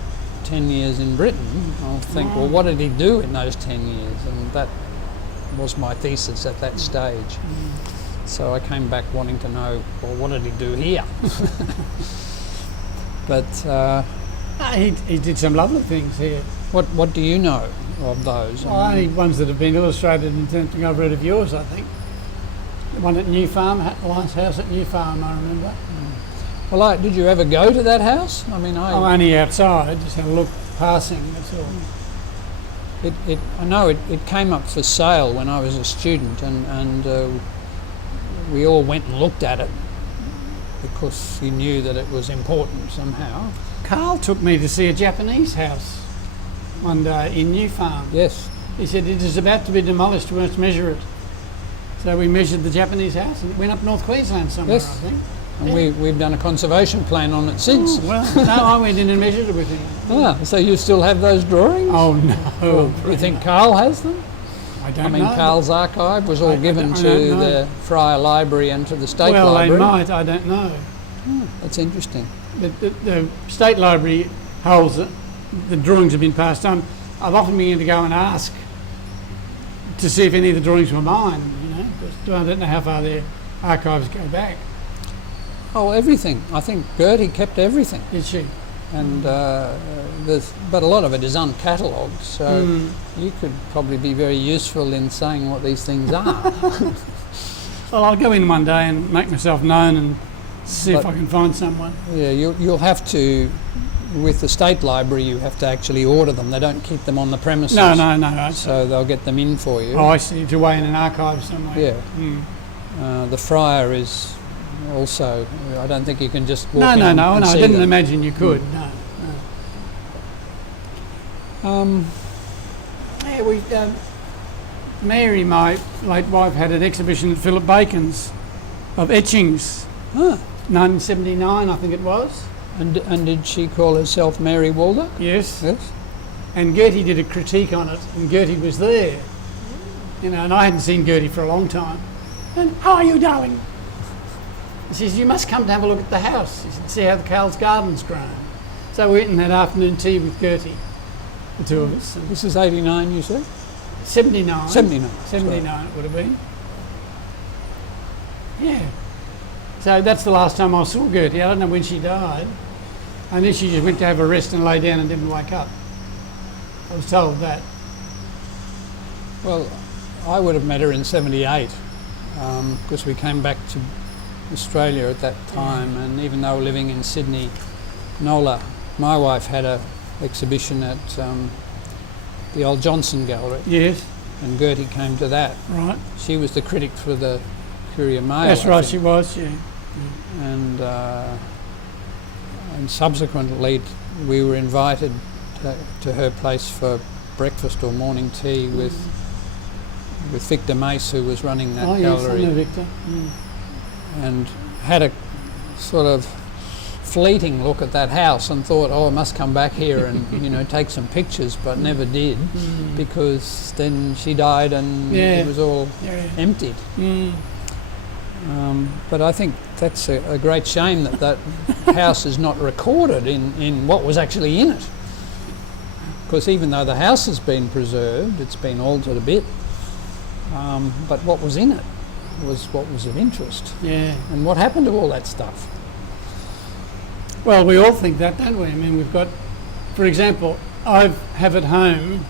10 years in Britain. I'll think, well, what did he do in those 10 years? And that was my thesis at that stage. So I came back wanting to know, well, what did he do here? But He did some lovely things here. what do you know of those? Well, only ones that have been illustrated in something I've read of yours, I think. The one at New Farm, the last house at New Farm, I remember. Well, did you ever go to that house? I mean, I'm only outside, just had a look passing, that's all. I know it came up for sale when I was a student, and we all went and looked at it because he knew that it was important somehow. Carl took me to see a Japanese house one day in New Farm. Yes. He said, it is about to be demolished, we must measure it. So we measured the Japanese house and it went up North Queensland somewhere, Yes. I think. And we've done a conservation plan on it since. Oh, well, no, I went in and measured it with him. So you still have those drawings? Oh, no. You think Carl has them? I don't I mean, know. Carl's archive was all given I to don't know. the Friar Library and to the State Well, Library. they might, I don't know. That's interesting. The State Library holds it. The drawings have been passed on. I've often been to go and ask to see if any of the drawings were mine, you know, because I don't know how far their archives go back. Oh, everything. I think Gertie kept everything. Did she? And but a lot of it is uncatalogued, so you could probably be very useful in saying what these things are. Well, I'll go in one day and make myself known and see if I can find someone. Yeah, you'll have to, with the State Library, you have to actually order them. They don't keep them on the premises. No. So they'll get them in for you. Oh, I see. It's away in an archive somewhere. Yeah. The Friar is also, I don't think you can just walk No. in and I see didn't them. imagine you could. No. Yeah, Mary, my late wife, had an exhibition at Philip Bacon's of etchings. 1979, I think it was. And did she call herself Mary Walduck? Yes. Yes. And Gertie did a critique on it, and Gertie was there. You know, and I hadn't seen Gertie for a long time. And, how are you, darling? He says, you must come to have a look at the house. He said, see how the Carl's garden's grown. So we went and had afternoon tea with Gertie, the two of us. And This is 89, you said? 79. 79. 79 it would have been. Yeah. So that's the last time I saw Gertie. I don't know when she died. I knew she just went to have a rest and lay down and didn't wake up. I was told that. Well, I would have met her in 78 because we came back to Australia at that time, and even though living in Sydney, Nola, my wife, had a exhibition at the old Johnson Gallery. Yes. And Gertie came to that. Right. She was the critic for the Courier Mail. That's I right, think. she was, yeah. And subsequently we were invited to her place for breakfast or morning tea with Victor Mace, who was running that gallery. Yes, I know Victor. And had a sort of fleeting look at that house and thought, oh, I must come back here and take some pictures, but never did because then she died and it was all emptied. But I think that's a great shame that house is not recorded in what was actually in it, because even though the house has been preserved, it's been altered a bit, but what was in it was what was of interest. Yeah. And what happened to all that stuff? Well, we all think that, don't we? I mean, we've got, for example, I have at home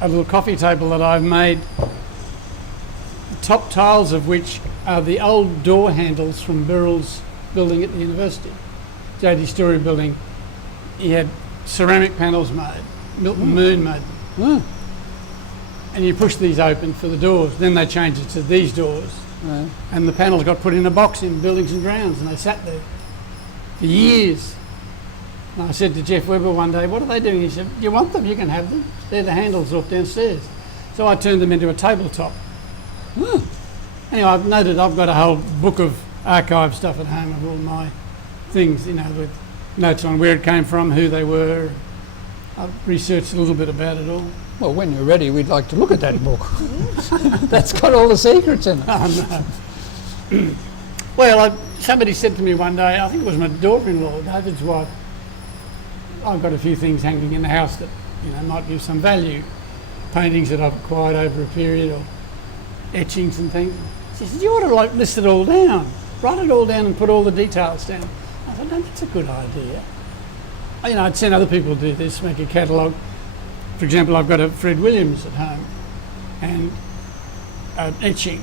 a little coffee table that I've made, the top tiles of which are the old door handles from Birrell's building at the university, J.D. Story building. He had ceramic panels made, Milton Moon made them. And you push these open for the doors, then they changed it to these doors. And the panels got put in a box in Buildings and Grounds, and they sat there for years. And I said to Jeff Webber one day, what are they doing? He said, you want them, you can have them. They're the handles off downstairs. So I turned them into a tabletop. Anyway, I've noted I've got a whole book of archive stuff at home of all my things, with notes on where it came from, who they were. I've researched a little bit about it all. Well, when you're ready, we'd like to look at that book. That's got all the secrets in it. Oh, no. Well, somebody said to me one day, I think it was my daughter-in-law, David's wife, I've got a few things hanging in the house that might give some value. Paintings that I've acquired over a period, or etchings and things. She said, you ought to like list it all down. Write it all down and put all the details down. I thought, no, that's a good idea. You know, I'd seen other people do this, make a catalogue. For example, I've got a Fred Williams at home and an etching.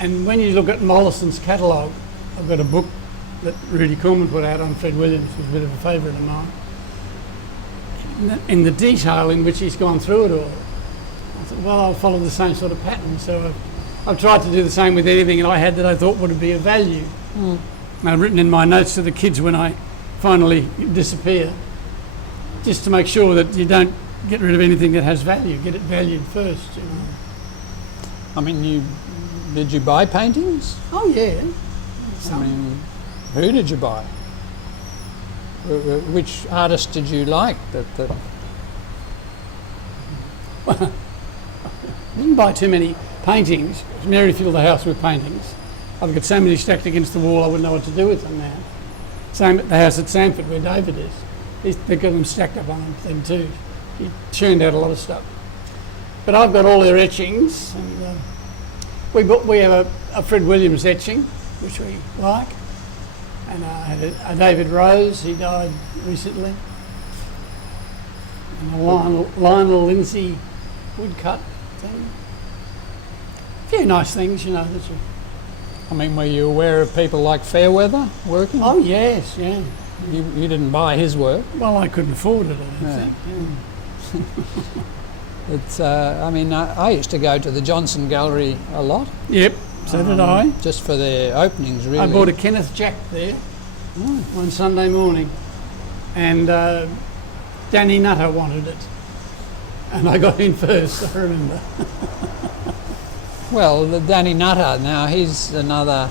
And when you look at Mollison's catalogue, I've got a book that Rudy Corman put out on Fred Williams, who's a bit of a favourite of mine. In the detail in which he's gone through it all, I thought, well, I'll follow the same sort of pattern. So I've tried to do the same with anything that I had that I thought would be of value. And I've written in my notes to the kids when I finally disappear, just to make sure that you don't get rid of anything that has value. Get it valued first. You know. I mean, did you buy paintings? Oh yeah. I mean, who did you buy? Which artist did you like? I didn't buy too many paintings. Mary filled the house with paintings. I've got so many stacked against the wall I wouldn't know what to do with them now. Same at the house at Sanford where David is. They've got them stacked up on them too. He churned out a lot of stuff. But I've got all their etchings, and we have a Fred Williams etching, which we like. And I had a David Rose, he died recently. And a Lionel Lindsay woodcut thing. A few nice things, you know. I mean, were you aware of people like Fairweather working? Oh yes, yeah. You didn't buy his work? Well, I couldn't afford it, I don't think. Yeah. It's. I mean, I used to go to the Johnson Gallery a lot. Yep, so did I. Just for their openings, really. I bought a Kenneth Jack there one Sunday morning, and Danny Nutter wanted it, and I got in first, I remember. Well, the Danny Nutter, now he's another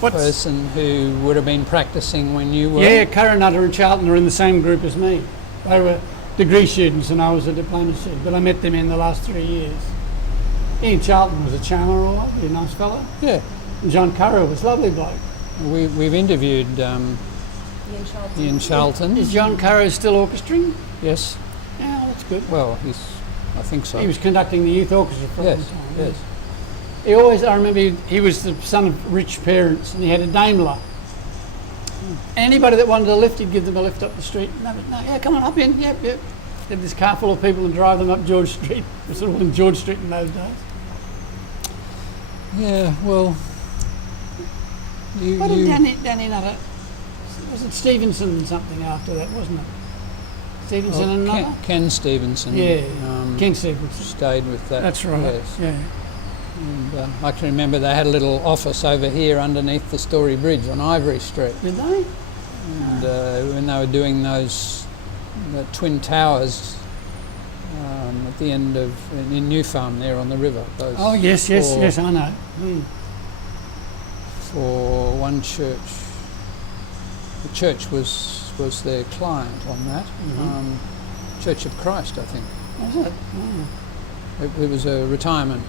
person who would have been practising when you were... Yeah, Curran Nutter and Charlton are in the same group as me. They were degree students and I was a diploma student, but I met them in the last 3 years. Ian Charlton was a charmer, all right, a nice fellow. Yeah. And John Curran was a lovely bloke. We've interviewed Ian Charlton. Is John Curran still orchestrating? Yes. Yeah, that's good. Well, I think so. He was conducting the youth orchestra for a long time. Yes. I remember he was the son of rich parents and he had a Daimler. Anybody that wanted a lift, he'd give them a lift up the street. No, yeah, come on, up in, yep. He had this car full of people and drive them up George Street. It was sort of in George Street in those days. Yeah, well... What did Danny Nutter... Was it Stevenson and something after that, wasn't it? Stevenson and Nutter? Ken Stevenson. Yeah, Ken Stevenson. Stayed with that. That's right, yes. yeah. And I can remember they had a little office over here underneath the Story Bridge on Ivory Street. Did they? And when they were doing the Twin Towers at the end of... in New Farm there on the river. Oh, yes, I know. For one church. The church was their client on that. Church of Christ, I think. Was it? It was a retirement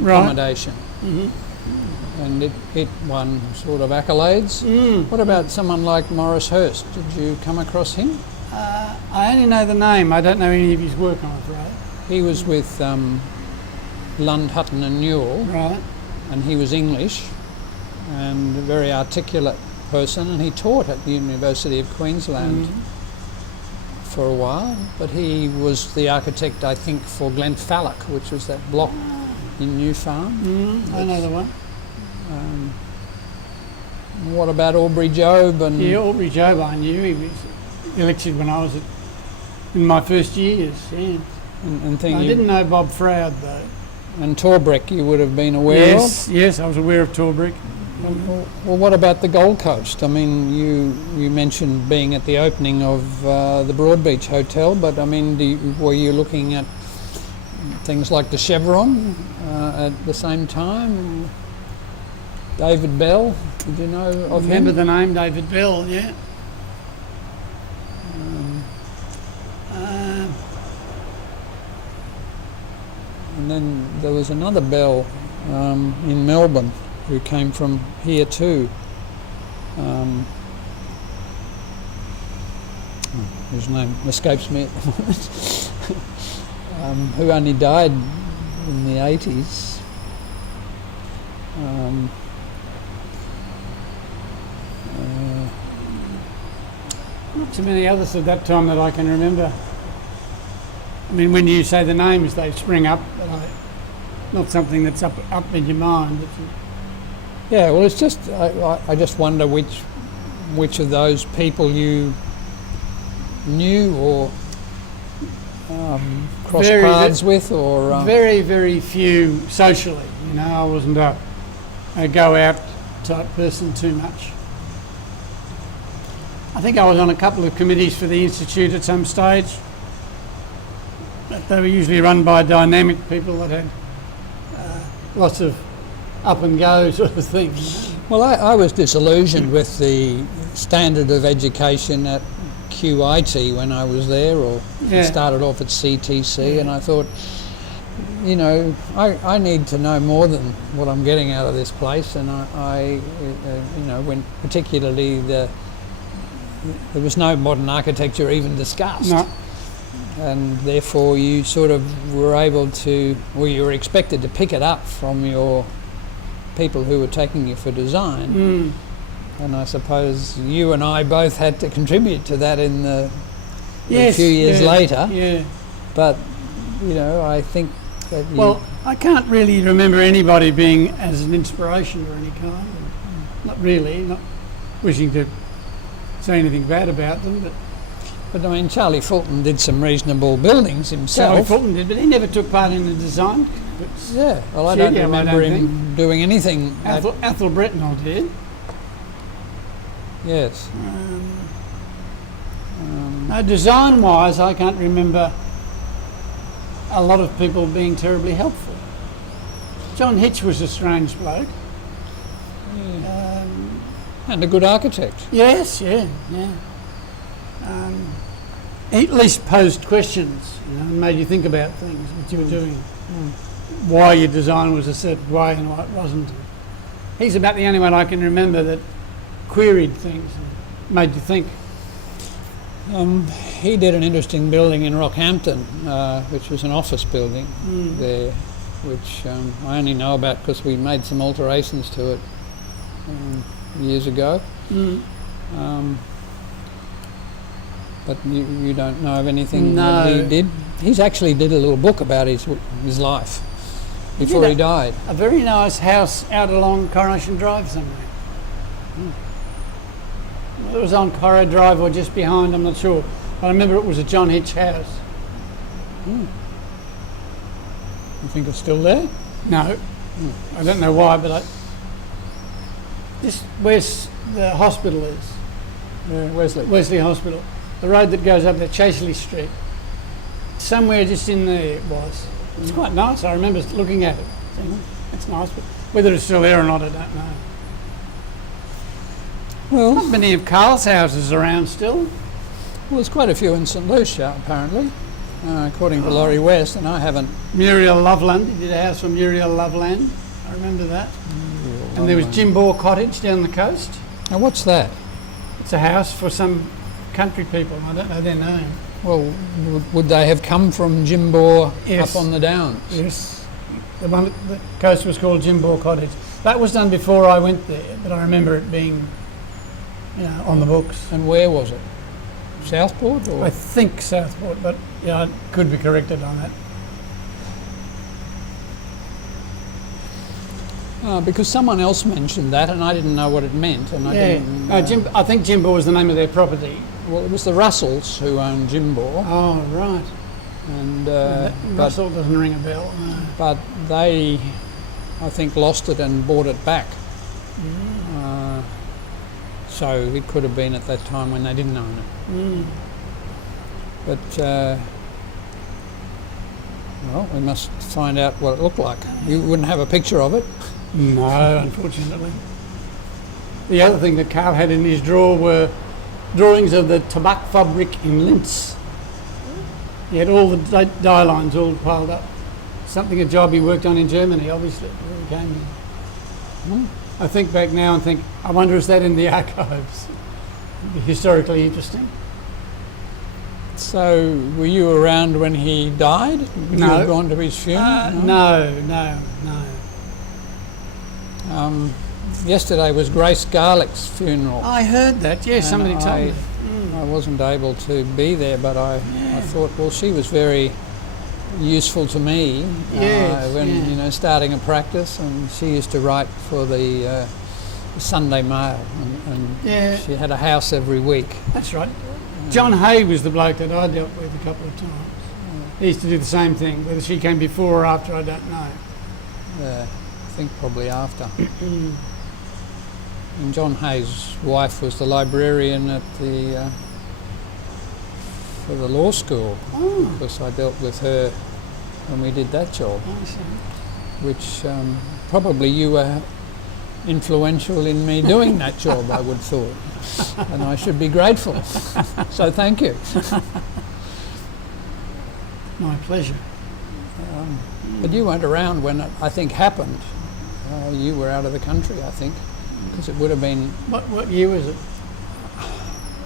accommodation. And it won sort of accolades. What about someone like Maurice Hurst? Did you come across him? I only know the name. I don't know any of his work, I'm afraid. He was with Lund, Hutton and Newell. Right. And he was English and a very articulate person, and he taught at the University of Queensland for a while, but he was the architect, I think, for Glenfalloch, which was that block in New Farm. I know the one. What about Aubrey Jobe? Yeah, Aubrey Jobe I knew. He was elected when I was in my first years, yeah. I didn't know Bob Froud, though. And Torbrick you would have been aware of? Yes, I was aware of Torbrick. Well, what about the Gold Coast? I mean, you mentioned being at the opening of the Broadbeach Hotel, but I mean, were you looking at things like the Chevron at the same time? David Bell, did you know of him? Remember the name David Bell, yeah. And then there was another Bell in Melbourne who came from here too. His name escapes me at the moment. Who only died in the 80s. Not too many others at that time that I can remember. I mean, when you say the names, they spring up, but not something that's up in your mind. Yeah, well, it's just I just wonder which of those people you knew or crossed paths with, or very, very few socially. You know, I wasn't a go out type person too much. I think I was on a couple of committees for the Institute at some stage, but they were usually run by dynamic people that had lots of up and go sort of thing. You know? Well, I was disillusioned with the standard of education at QIT when I was there, or started off at CTC, and I thought, you know, I need to know more than what I'm getting out of this place, and I you know, when particularly there was no modern architecture even discussed. No. And therefore you sort of were able to, or you were expected to pick it up from your people who were taking you for design. And I suppose you and I both had to contribute to that in a few years later. Yeah. But, you know, I think that well, I can't really remember anybody being as an inspiration or any kind. Not really, not wishing to say anything bad about them, but I mean, Charlie Fulton did some reasonable buildings himself. Charlie Fulton did, but he never took part in the design. Yeah, well, I don't remember him doing anything. Athol Bretnell did. Yes. Design-wise, I can't remember a lot of people being terribly helpful. John Hitch was a strange bloke. And a good architect. Yes, yeah. He at least posed questions, you know, and made you think about things, what you were doing, why your design was a certain way and why it wasn't. He's about the only one I can remember that queried things and made you think. He did an interesting building in Rockhampton, which was an office building there, which I only know about because we made some alterations to it years ago. But you don't know of anything that he did? He's actually did a little book about his life before he died. A very nice house out along Coronation Drive somewhere. Well, it was on Corro Drive or just behind, I'm not sure. But I remember it was a John Hitch house. You think it's still there? No. I don't know why, but where's the hospital is? Wesley Hospital. The road that goes up there, Chaseley Street. Somewhere just in there it was. It's quite nice. I remember looking at it. It's nice, but whether it's still there or not, I don't know. Well, not many of Carl's houses around still. Well, there's quite a few in St Lucia, apparently, according to Laurie West, and I haven't. Muriel Loveland. He did a house for Muriel Loveland. I remember that. And there was Jimbour Cottage down the coast. Now, what's that? It's a house for some country people. I don't know their name. Well, would they have come from Jimbour Yes. up on the Downs? Yes. The one at the coast was called Jimbour Cottage. That was done before I went there, but I remember it being, you know, on the books. And where was it? Southport? Or? I think Southport, but yeah, I could be corrected on that. Because someone else mentioned that, and I didn't know what it meant. And I think Jimbour was the name of their property. Well, it was the Russells who owned Jimbour. Oh, right. And Russell doesn't ring a bell. No. But they, I think, lost it and bought it back. So it could have been at that time when they didn't own it. But well, we must find out what it looked like. You wouldn't have a picture of it? No, unfortunately. The other thing that Carl had in his drawer were drawings of the Tabakfabrik in Linz. He had all the dye lines all piled up. A job he worked on in Germany, obviously, before he came here. I think back now and think, I wonder is that in the archives? It'd be historically interesting. So, were you around when he died? Would you have gone to his funeral? No. Yesterday was Grace Garlick's funeral. I heard that. Yeah, and somebody told me. I wasn't able to be there, but I thought, well, she was very useful to me when starting a practice, and she used to write for the Sunday Mail, and she had a house every week. That's right. John Hay was the bloke that I dealt with a couple of times. He used to do the same thing. Whether she came before or after, I don't know. Yeah, I think probably after. And John Hay's wife was the librarian at for the law school. Because I dealt with her when we did that job. I see. Which probably you were influential in me doing that job, I would have thought. And I should be grateful. So thank you. My pleasure. But you weren't around when it, I think, happened. You were out of the country, I think, because it would have been... What year was it?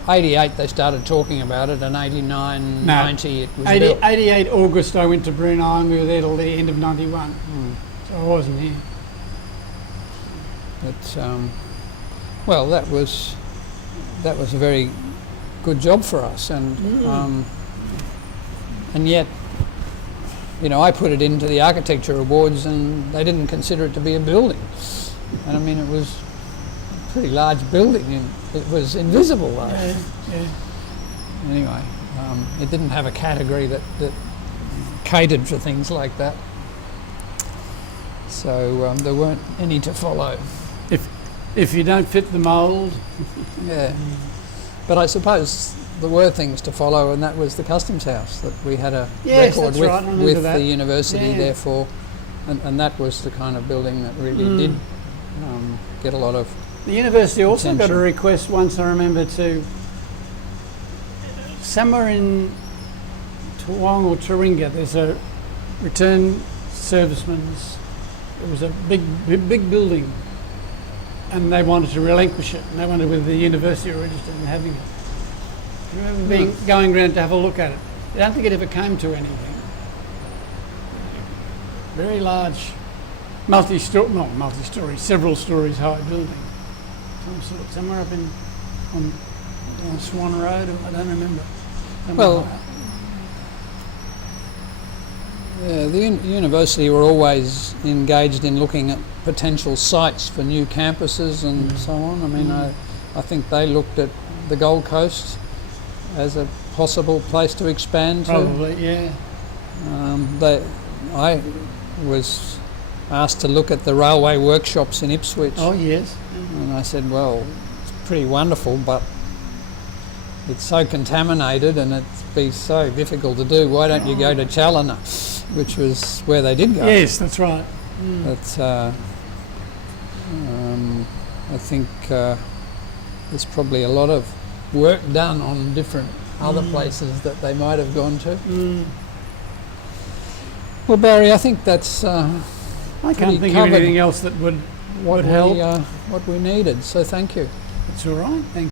88 they started talking about it, and 89, 90 it was 80, built. 88 August I went to Brunei, and we were there till the end of 91. So I wasn't here. But, well, that was a very good job for us, and yet, you know, I put it into the architecture awards, and they didn't consider it to be a building. And I mean, it was a pretty large building, and it was invisible though. Yeah. Anyway, it didn't have a category that catered for things like that. So there weren't any to follow. If you don't fit the mould. Yeah. But I suppose there were things to follow, and that was the Customs House that we had a record with the university, therefore, and that was the kind of building that really did get a lot of The university also attention. got a request once, I remember, to somewhere in Toowong or Taringa, there's a return serviceman's, it was a big building, and they wanted to relinquish it, and they wondered whether the university were interested in having it. I remember going around to have a look at it. I don't think it ever came to anything. Very large, several stories high building. Somewhere up on Swan Road, I don't remember. Well, the university were always engaged in looking at potential sites for new campuses and so on. I mean, I think they looked at the Gold Coast as a possible place to expand to. Probably, yeah. I was asked to look at the railway workshops in Ipswich. Oh, yes. And I said, well, it's pretty wonderful, but it's so contaminated and it'd be so difficult to do. Why don't you go to Challoner, which was where they did go. Yes, that's right. But I think there's probably a lot of work done on different other places that they might have gone to. Well, Barry, I think that's I can't think of anything else that would help. What we needed, so thank you. It's all right. Thank you.